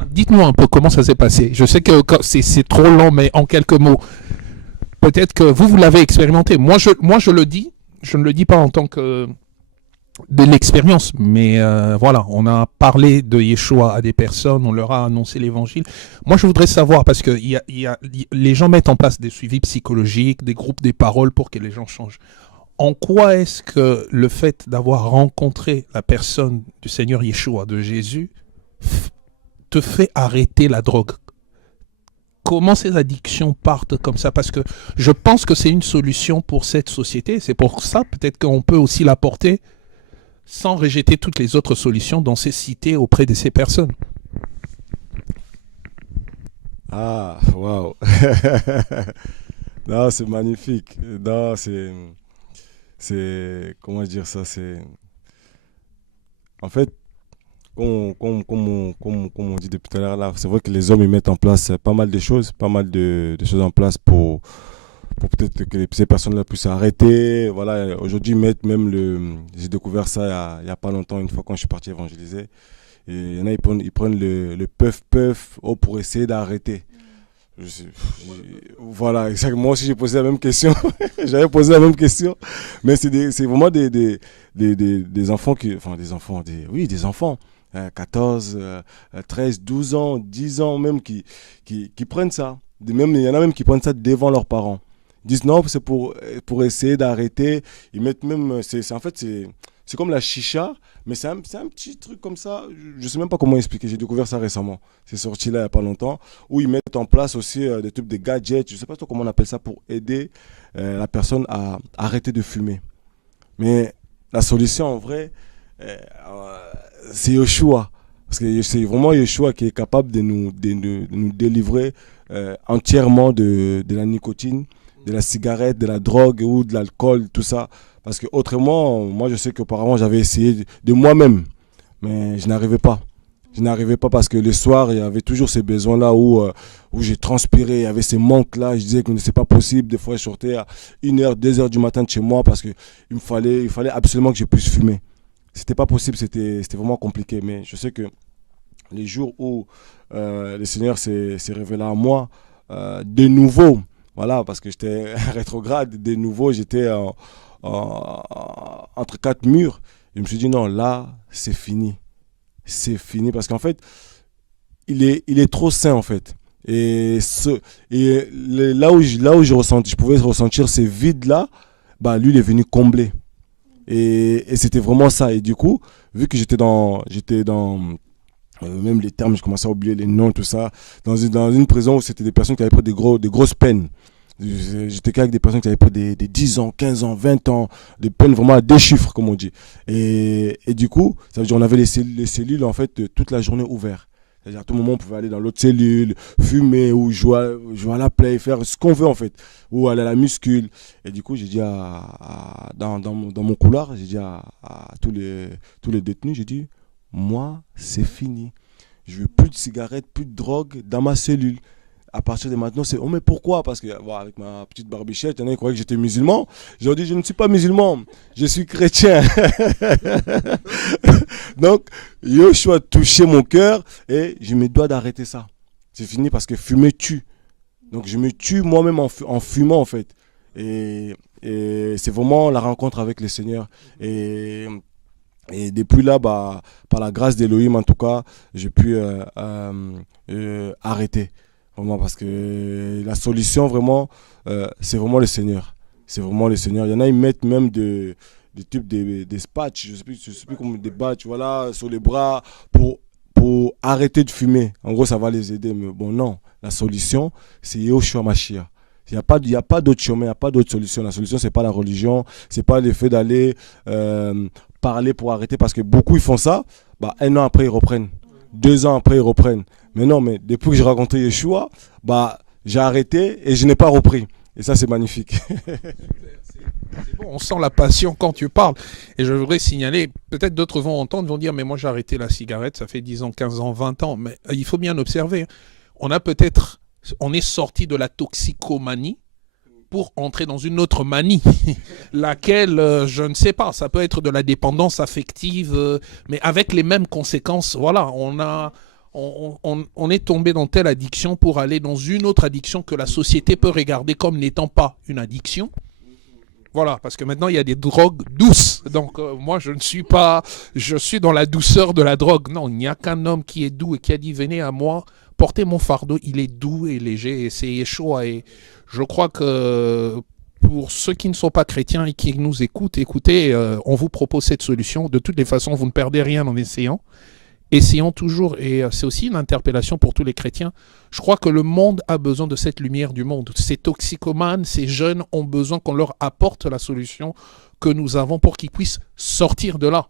dites-nous un peu comment ça s'est passé. Je sais que c'est trop long, mais en quelques mots, peut-être que vous l'avez expérimenté. Moi, je le dis. Je ne le dis pas en tant que de l'expérience, mais voilà, on a parlé de Yeshua à des personnes, on leur a annoncé l'évangile. Moi, je voudrais savoir, parce que les gens mettent en place des suivis psychologiques, des groupes, des paroles pour que les gens changent. En quoi est-ce que le fait d'avoir rencontré la personne du Seigneur Yeshua, de Jésus, te fait arrêter la drogue? Comment ces addictions partent comme ça? Parce que je pense que c'est une solution pour cette société. C'est pour ça peut-être qu'on peut aussi l'apporter sans rejeter toutes les autres solutions dans ces cités auprès de ces personnes. Ah, waouh. Non, c'est magnifique. Non, comment dire ça, en fait, comme on dit depuis tout à l'heure, là, c'est vrai que les hommes ils mettent en place pas mal de choses en place pour peut-être que ces personnes-là puissent s'arrêter. Voilà, aujourd'hui, ils mettent même j'ai découvert ça il y a pas longtemps, une fois quand je suis parti évangéliser. Et il y en a, ils prennent le puff pour essayer d'arrêter. Voilà, exactement. Moi aussi, j'ai posé la même question. J'avais posé la même question. Mais c'est vraiment des enfants des enfants. 14, 13, 12 ans, 10 ans même qui prennent ça. Même, il y en a même qui prennent ça devant leurs parents. Ils disent non, c'est pour essayer d'arrêter. Ils mettent même... En fait, c'est comme la chicha, mais c'est un petit truc comme ça. Je ne sais même pas comment expliquer. J'ai découvert ça récemment. C'est sorti là il n'y a pas longtemps. Où ils mettent en place aussi des types de gadgets. Je ne sais pas trop comment on appelle ça pour aider la personne à arrêter de fumer. Mais la solution en vrai... c'est Yeshua. Parce que c'est vraiment Yeshua qui est capable de nous délivrer entièrement de la nicotine, de la cigarette, de la drogue ou de l'alcool, tout ça. Parce que autrement, moi je sais qu'auparavant j'avais essayé de moi-même, mais je n'arrivais pas. Je n'arrivais pas parce que le soir, il y avait toujours ces besoins-là où j'ai transpiré, il y avait ces manques-là. Je disais que c'est pas possible. Des fois, je sortais à 1h, 2h du matin de chez moi parce qu'il il fallait absolument que je puisse fumer. C'était pas possible, c'était vraiment compliqué. Mais je sais que les jours où le Seigneur s'est révélé à moi, de nouveau, voilà, parce que j'étais rétrograde, de nouveau, j'étais entre quatre murs. Je me suis dit non, là, c'est fini. C'est fini parce qu'en fait, il est trop sain en fait. Là où je pouvais ressentir ces vides-là, lui, il est venu combler. Et c'était vraiment ça. Et du coup, vu que j'étais dans même les termes, je commençais à oublier les noms, tout ça, dans une prison où c'était des personnes qui avaient pris des grosses peines. J'étais qu'avec des personnes qui avaient pris des 10 ans, 15 ans, 20 ans, des peines vraiment à des chiffres, comme on dit. Et du coup, ça veut dire qu'on avait les cellules en fait toute la journée ouvertes. C'est-à-dire à tout moment, on pouvait aller dans l'autre cellule, fumer ou jouer à la play, faire ce qu'on veut en fait, ou aller à la muscule. Et du coup, j'ai dit dans mon couloir, j'ai dit à tous les détenus, j'ai dit, moi, c'est fini. Je veux plus de cigarettes, plus de drogue dans ma cellule. à partir de maintenant, c'est oh, mais pourquoi? Parce que voilà, avec ma petite barbichette, il y en a qui croyaient que j'étais musulman. Je leur dis, je ne suis pas musulman, je suis chrétien. Donc, Yoshua a touché mon cœur et je me dois d'arrêter ça. C'est fini parce que fumer tue. Donc, je me tue moi-même en fumant, en fait. Et c'est vraiment la rencontre avec le Seigneur. Et depuis là, bah, par la grâce d'Élohim, en tout cas, j'ai pu arrêter. Vraiment, parce que la solution, vraiment, c'est vraiment le Seigneur. C'est vraiment le Seigneur. Il y en a, ils mettent même des types des patchs, je sais plus comment, des badges, voilà, sur les bras pour arrêter de fumer. En gros, ça va les aider. Mais bon, non. La solution, c'est Yoshua Mashiach. Il n'y a pas d'autre chemin, il n'y a pas d'autre solution. La solution, ce n'est pas la religion, ce n'est pas le fait d'aller parler pour arrêter. Parce que beaucoup, ils font ça, bah, 1 an après, ils reprennent. 2 ans après, ils reprennent. Mais non, mais depuis que j'ai rencontré Yeshua, bah, j'ai arrêté et je n'ai pas repris. Et ça, c'est magnifique. C'est bon, on sent la passion quand tu parles. Et je voudrais signaler, peut-être d'autres vont entendre, vont dire, mais moi j'ai arrêté la cigarette, ça fait 10 ans, 15 ans, 20 ans. Mais il faut bien observer, on est sorti de la toxicomanie pour entrer dans une autre manie, laquelle, je ne sais pas, ça peut être de la dépendance affective, mais avec les mêmes conséquences. Voilà, on est tombé dans telle addiction pour aller dans une autre addiction que la société peut regarder comme n'étant pas une addiction. Voilà, parce que maintenant, il y a des drogues douces. Donc, moi, je suis dans la douceur de la drogue. Non, il n'y a qu'un homme qui est doux et qui a dit, venez à moi, portez mon fardeau. Il est doux et léger et c'est Yeshua. Et je crois que pour ceux qui ne sont pas chrétiens et qui nous écoutent, écoutez, on vous propose cette solution. De toutes les façons, vous ne perdez rien en essayant. Essayons toujours, et c'est aussi une interpellation pour tous les chrétiens. Je crois que le monde a besoin de cette lumière du monde. Ces toxicomanes, ces jeunes ont besoin qu'on leur apporte la solution que nous avons pour qu'ils puissent sortir de là.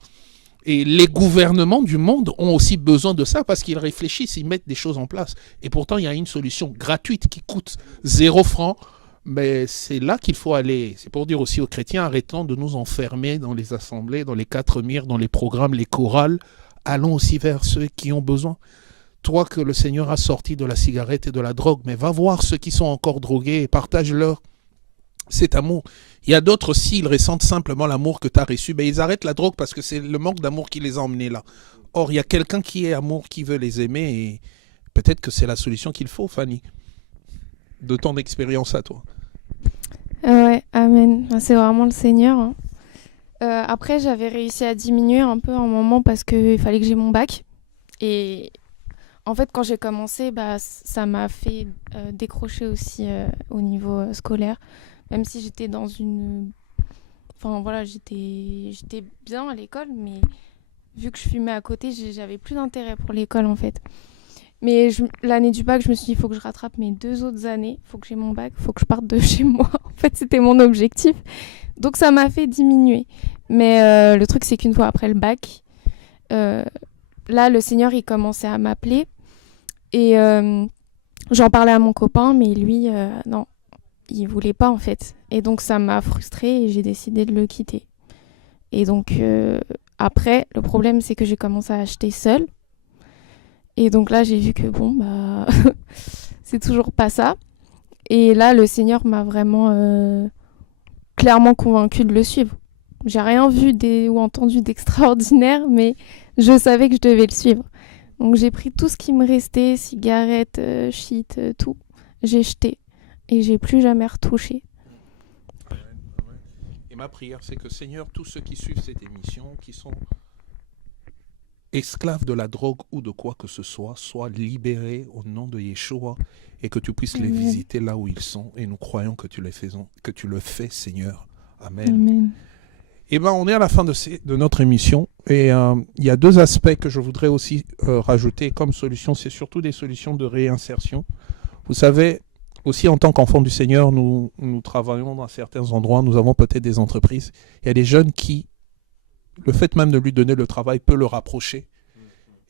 Et les gouvernements du monde ont aussi besoin de ça parce qu'ils réfléchissent, ils mettent des choses en place. Et pourtant, il y a une solution gratuite qui coûte 0 francs. Mais c'est là qu'il faut aller. C'est pour dire aussi aux chrétiens, arrêtons de nous enfermer dans les assemblées, dans les 4 murs, dans les programmes, les chorales. Allons aussi vers ceux qui ont besoin. Toi que le Seigneur a sorti de la cigarette et de la drogue, mais va voir ceux qui sont encore drogués et partage-leur cet amour. Il y a d'autres, s'ils ressentent simplement l'amour que tu as reçu, ben ils arrêtent la drogue parce que c'est le manque d'amour qui les a emmenés là. Or, il y a quelqu'un qui est amour, qui veut les aimer et peut-être que c'est la solution qu'il faut, Fanny. De ton expérience à toi. Ouais, amen. C'est vraiment le Seigneur, hein. Après, j'avais réussi à diminuer un peu un moment parce qu'il fallait que j'ai mon bac. Et en fait, quand j'ai commencé, bah, ça m'a fait décrocher aussi au niveau scolaire. Même si j'étais dans une... Enfin, voilà, j'étais bien à l'école, mais vu que je fumais à côté, j'avais plus d'intérêt pour l'école, en fait. Mais l'année du bac, je me suis dit, il faut que je rattrape mes 2 autres années. Il faut que j'ai mon bac, il faut que je parte de chez moi. En fait, c'était mon objectif. Donc, ça m'a fait diminuer. Mais le truc, c'est qu'une fois après le bac, là, le Seigneur, il commençait à m'appeler. Et j'en parlais à mon copain, mais lui, non, il voulait pas, en fait. Et donc, ça m'a frustrée et j'ai décidé de le quitter. Et donc, après, le problème, c'est que j'ai commencé à acheter seule. Et donc là, j'ai vu que bon, bah, c'est toujours pas ça. Et là, le Seigneur m'a vraiment clairement convaincue de le suivre. J'ai rien vu ou entendu d'extraordinaire, mais je savais que je devais le suivre. Donc j'ai pris tout ce qui me restait, cigarettes, shit, tout. J'ai jeté et j'ai plus jamais retouché. Et ma prière, c'est que Seigneur, tous ceux qui suivent cette émission, qui sont esclaves de la drogue ou de quoi que ce soit, soient libérés au nom de Yeshua et que tu puisses les visiter là où ils sont. Et nous croyons que tu le fais, Seigneur. Amen. Amen. Eh bien, on est à la fin de notre émission. Et il y a 2 aspects que je voudrais aussi rajouter comme solution. C'est surtout des solutions de réinsertion. Vous savez, aussi en tant qu'enfants du Seigneur, nous travaillons dans certains endroits. Nous avons peut-être des entreprises. Il y a des jeunes qui, le fait même de lui donner le travail peut le rapprocher.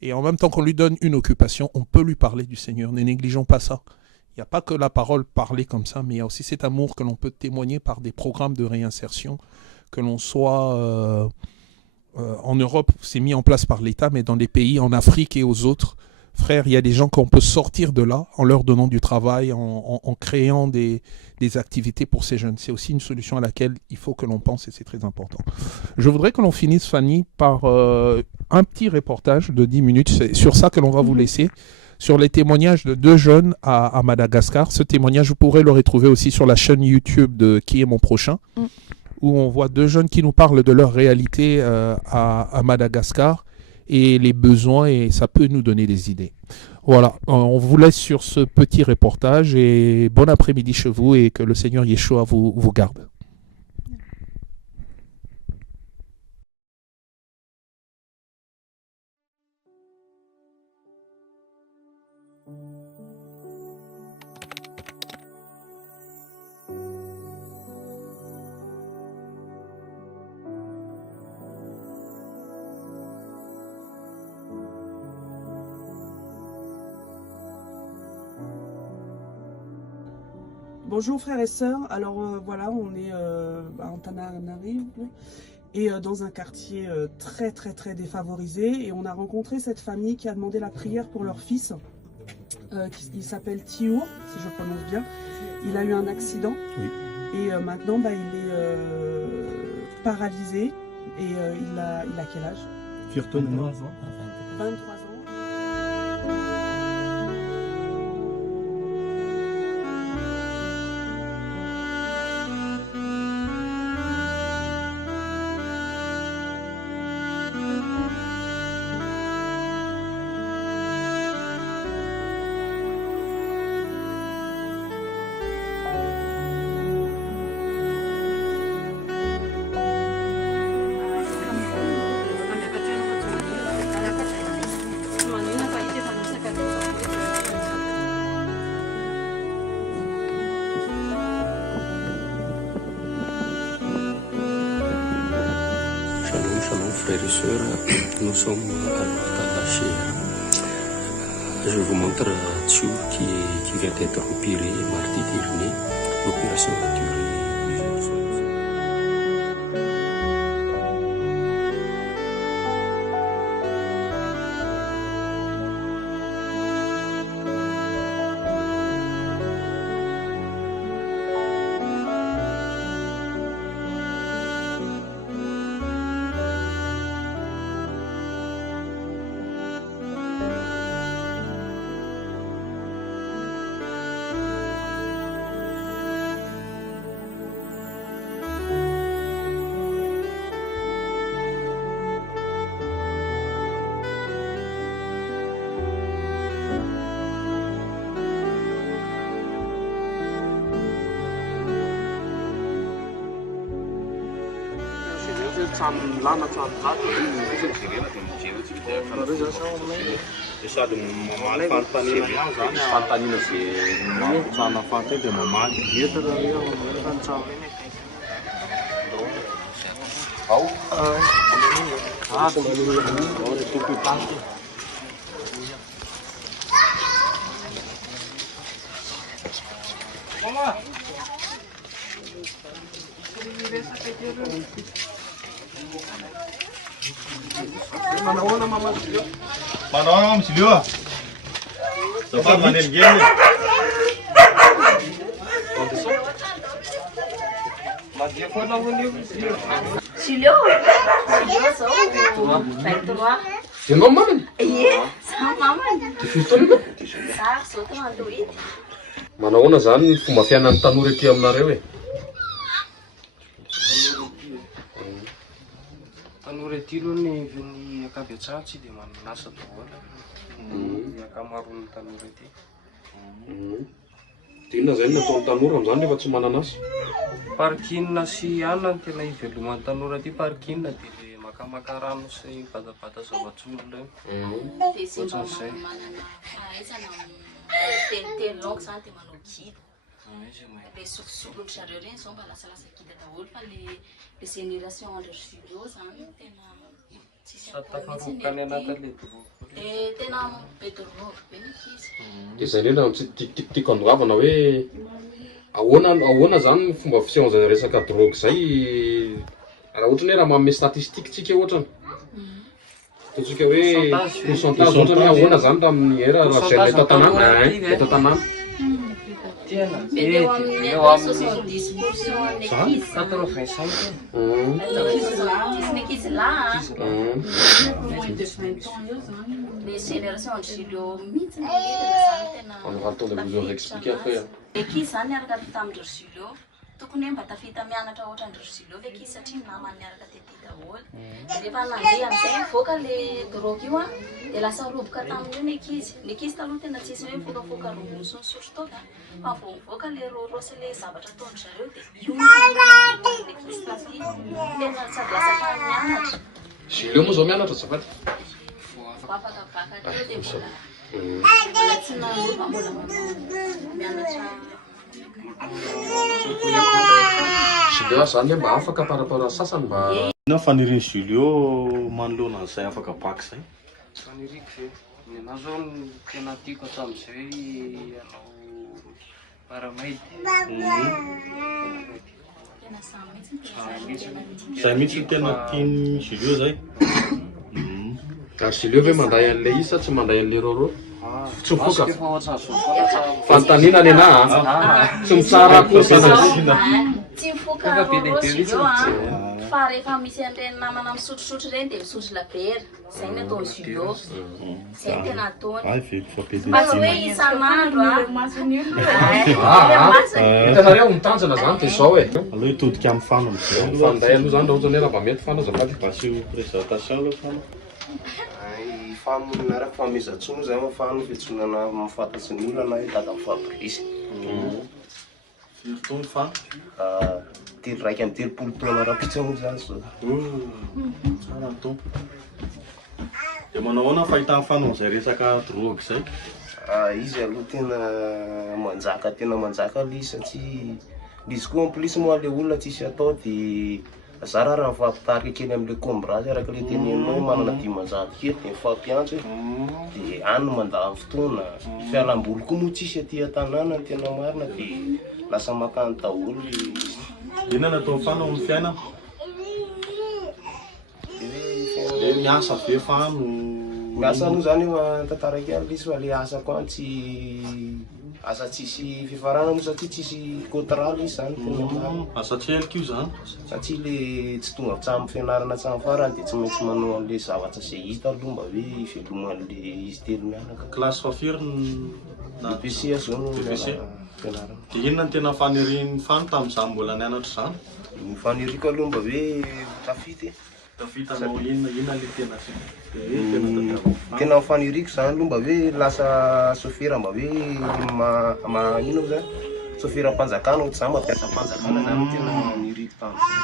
Et en même temps qu'on lui donne une occupation, on peut lui parler du Seigneur. Ne négligeons pas ça. Il n'y a pas que la parole parlée comme ça, mais il y a aussi cet amour que l'on peut témoigner par des programmes de réinsertion, que l'on soit en Europe, c'est mis en place par l'État, mais dans les pays en Afrique et aux autres, frère, il y a des gens qu'on peut sortir de là en leur donnant du travail, en créant des activités pour ces jeunes. C'est aussi une solution à laquelle il faut que l'on pense et c'est très important. Je voudrais que l'on finisse, Fanny, par un petit reportage de 10 minutes. C'est sur ça que l'on va vous laisser, sur les témoignages de 2 jeunes à Madagascar. Ce témoignage, vous pourrez le retrouver aussi sur la chaîne YouTube de Qui est mon prochain, où on voit 2 jeunes qui nous parlent de leur réalité à Madagascar et les besoins, et ça peut nous donner des idées. Voilà, on vous laisse sur ce petit reportage et bon après-midi chez vous et que le Seigneur Yeshua vous garde. Bonjour frères et sœurs, alors voilà, on est à Antananarivo et dans un quartier très défavorisé, et on a rencontré cette famille qui a demandé la prière pour leur fils. Il s'appelle Tiour, si je prononce bien. Il a eu un accident et maintenant il est paralysé et il a quel âge? 23 ans. 23 ans. Frères et sœurs, nous sommes à Kalachir. Je vous montre Tiour qui vient d'être opéré mardi dernier. L'opération a duré plusieurs heures. Sady mamaly fanontaniana zany fanontaniana zay mampitsana fantay dia mamaly metatra fantsana Manahoana mama Silio? Manahoana mama Silio? Safady manelingely. Madia foana hoan'io Silio. Silio? Silio zao 23. Ianao mamany? Ie, zaho mamany. Ty fitony? Zaho zao tena Louis. Manahoana zany ny fomba fiainan'ny tanora ety aminareo e? tanora ety aloha ny akabeatsara tsy dia manasa daholo ny akamaroan'ny tanora ety. Dia inona zany nataon'ny tanora amin'izany rehefa tsy mananasa? Parkinina sy anona ny tena iveloman'ny tanora aty. Parkinina dia le makamaka rano sy batabata zava-tsolo reny. Dia sy mba manana fahaizana telo longo zany dia manao guide. Le sokosokon'ny zareo reny zao mba lasalasa guide daholo, fa le génération andro Silio zany tena tsisy tafarokany anatin'le dorobo. tena be dorobo be ny izy. Dia zay indrindra tiako androavana hoe ahoana zany ny fomba fisehoan'izay resaka drogue zay, raha ohatra hoe raha manome statistique tsika ohatrany. Ataontsika hoe pourcentage ohatra hoe ahoana zany raha amin'ny era raha zay eto an-tanàna eto an-tanàna Tena Mety eo amin'ny eo atao amin'ny 70% ny ankizy. 85. Ny ankizy lahy. Les générations an'ireo mihitsy ny zany tena. On aura le temps de vous leur expliquer après. Ny ankizy zany niaraka tamin-dry Zilo. Tokony hoe mba tafita mianatra ohatran'dry Zilo ve ankizy satria ny namany niaraka tetỳ daholo. Rehefa nandeha amin'izay mivoaka le drogue io dia lasa roboka tamin'io ny ankizy. Ny ankizy taloha tena tsisy hoe mifokafoka rongony sy ny sotrotoaka. Fa vao mivoaka le rorosy le zavatra ataon'ny zareo dia io ny ankizy taty tena sady lasa fa mianatra. Zilo moa zao mianatra zafady. Afaka baka teo dia mbola tsy nanomba mbola mianatra. Zilo zany hoe mba afaka par rapport à sasany mba Na fanirian'ny Julio manoloana an'izay afaka baka izay. Faniriko ve. Ny anahy zao ny tena tiako hatramin'izay hanao paramedy. Tena samy mihitsy Izay mihitsy no tena tian'ny Julio zay. ary Zilo hoe manday an'ilay izy sa tsy manday an'ilay roro tsy mifoka Efa ohatran'ny zofoka fanontaniana ny anahy tsy mitsara koa sana tsy mifoka rorosy fa rehefa misy an'ireny namana misotrosotro ireny dia misotro labera. Izay ny ataon'ny Zilo. Izay ny tena ataony. Ay ve fa be Fa tsy hoe isan'andro hitanareo mitanjana zany dia zao e aleo hitodika amin'ny fana amin'izay. fanday aloha zany raha ohatra hoe raha mba mety fana zafady Asio présentation aloha fana. Fano miaraka famezatsony zay mafano fiantsonana mifantatsy ny olona na hoe dada Fabrice. Firy taona fana? Telo raiky amin'ny telopolo taona rapitra moa zany zao. Tsara ny tompo. Dia manao ahoana fahitana fana amin'izay resaka drogue izay? Izy aloha tena manjaka ilay izy satria izy koa en plus moa le olona tsisy atao dia zara raha mifampitarika kely amin'ilay kombrazy araka ilay teneninao manana 10 kely dia mifampiantso dia any mandany fotoana. Fialamboly koa moa tsisy aty an-tanàna ny tena marina dia lasa makany daholo. Inona natao fana amin'ny fiainana? Le miasa be fano. Miasa moa zany eo tantaraka any izy fa le asa koa tsy asa tsisy fifarana moa satria tsisy contrat izy zany tena marina. Asa tselika io zany? Satria le tsy tonga hatramin'ny fianarana hatramin'ny farany dia tsy maintsy manao an'ilay zavatra izay hita aloha mba hoe iveloman'ilay izy telo mianaka. Klasy fa firy na BPC zao no fianarana. dia inona no tena fanirian'ny fano tamin'izaho mbola nianatra izany? Ny faniriko aloha mba hoe tafity. Tafitanao inona le tena Tena faniriko zany aloha mba hoe lasa sofera mba hoe ino zany sofera mpanjakana ohatry zany mampiasa mpanjakana zany tena faniriko tamin'izay.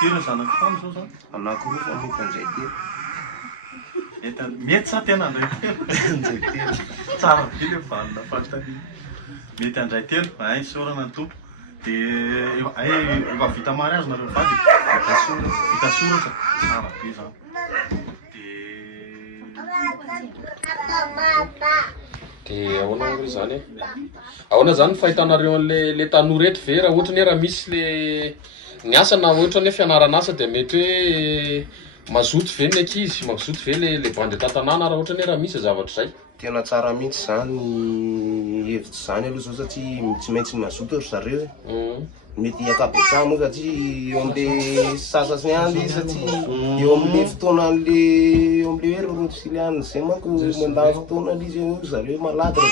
Firy zanaka fano zao zany? Anankiroa fa mety an'izay telo. Mety sa tena andray telo? An'izay telo. Tsara be le valona fanontaniana. Mety andray telo, ay sorana ny tompo. Dia efa vita mariage nareo vady? Vita soratra. Tsara be zany. dia ahoana ry zany e ahoana zany fahitanareo an'le tanora ve raha ohatra ny raha misy le ny asa na ohatra ny fianarana asa dia mety hoe mazoto ve ny ankizy mazoto ve le bandy tantanàna raha ohatra ny raha misy zavatra zay. Tena tsara mihitsy zany hevitra zany aloha zao satria tsy maintsy mazoto ry zareo mety hiakabetsah moa satria eo amin'le sasasy any satria eo amin'le fotoana an'le eo amin'le hoe rorotosiliana zay manko mandany fotoana izy eo zareo malady raha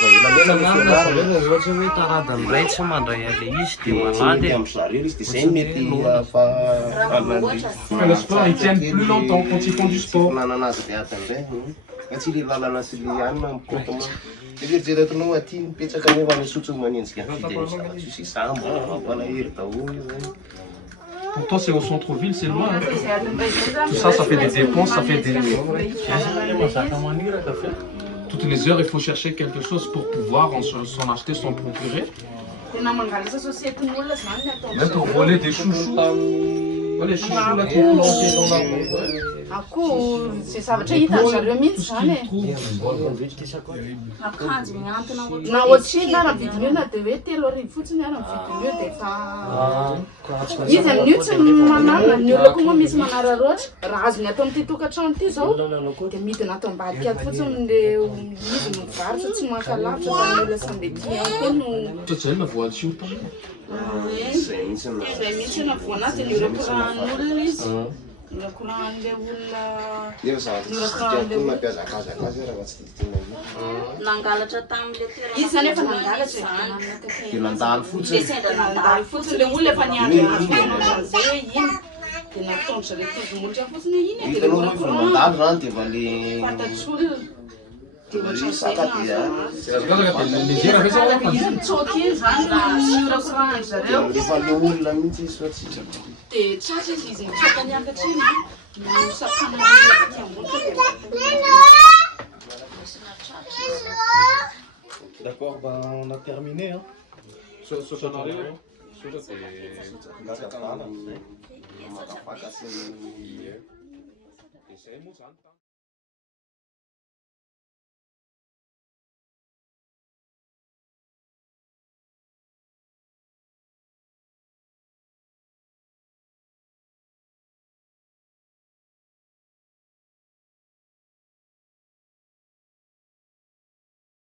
Ohatra hoe taradany ray tsy mandray an'ilay izy dia malady amin'ny zareo izy dia zay mety Le sport, ils tiennent plus longtemps quand ils font du sport. nananazy le atan'izay satria le lalana sy le anina mikotama eritreretinao aty mipetraka nefa misotro manenjika fidy sy sambo mampalahelo daholo zany. Pour toi, c'est au centre-ville, c'est loin. Hein. Tout ça, ça fait des dépenses, ça fait des... Toutes les heures, il faut chercher quelque chose pour pouvoir s'en acheter, s'en procurer. Même pour voler des chouchous. Les chouchous là qui sont plantés dans la rue. Akoho zay zavatra hitan'ny zareo mihitsy zany e. Akanjo miantona ohatry Na ohatry na raha vidin'io na dia hoe 3 arivo fotsiny ary vidin'io dia efa izy amin'io tsy manarona ny olona koa moa misy manararoatra raha azony atao amin'ity tokantrano ity zao dia midina atao ambadika ato fotsiny le izy no mivarotra tsy mankalavitra fa ny olona samby ety ihany koa no Zay na voantsy io tany. zay mihitsy na voanazy dia norakoran'olona izy norakoran'le olona nangalatra tamin'ile toerana izy zany efa nangalatra Dia nandalo fotsiny. sendra nandalo fotsiny le olona efa niandry an'izay hoe iny dia nataony zareo tozomolotra fotsiny iny dia Hitanao hoe efa mandalo zany dia efa le fantatr'olona dia saka dia izy mitsoky iny zany norakorany zareo rehefa le olona mihitsy izy fa tsy dia tsatra izy mitsoka niakatra iny no sapana niakatra ambony D'accord, ben on a terminé. Hein. Makafaka sy ny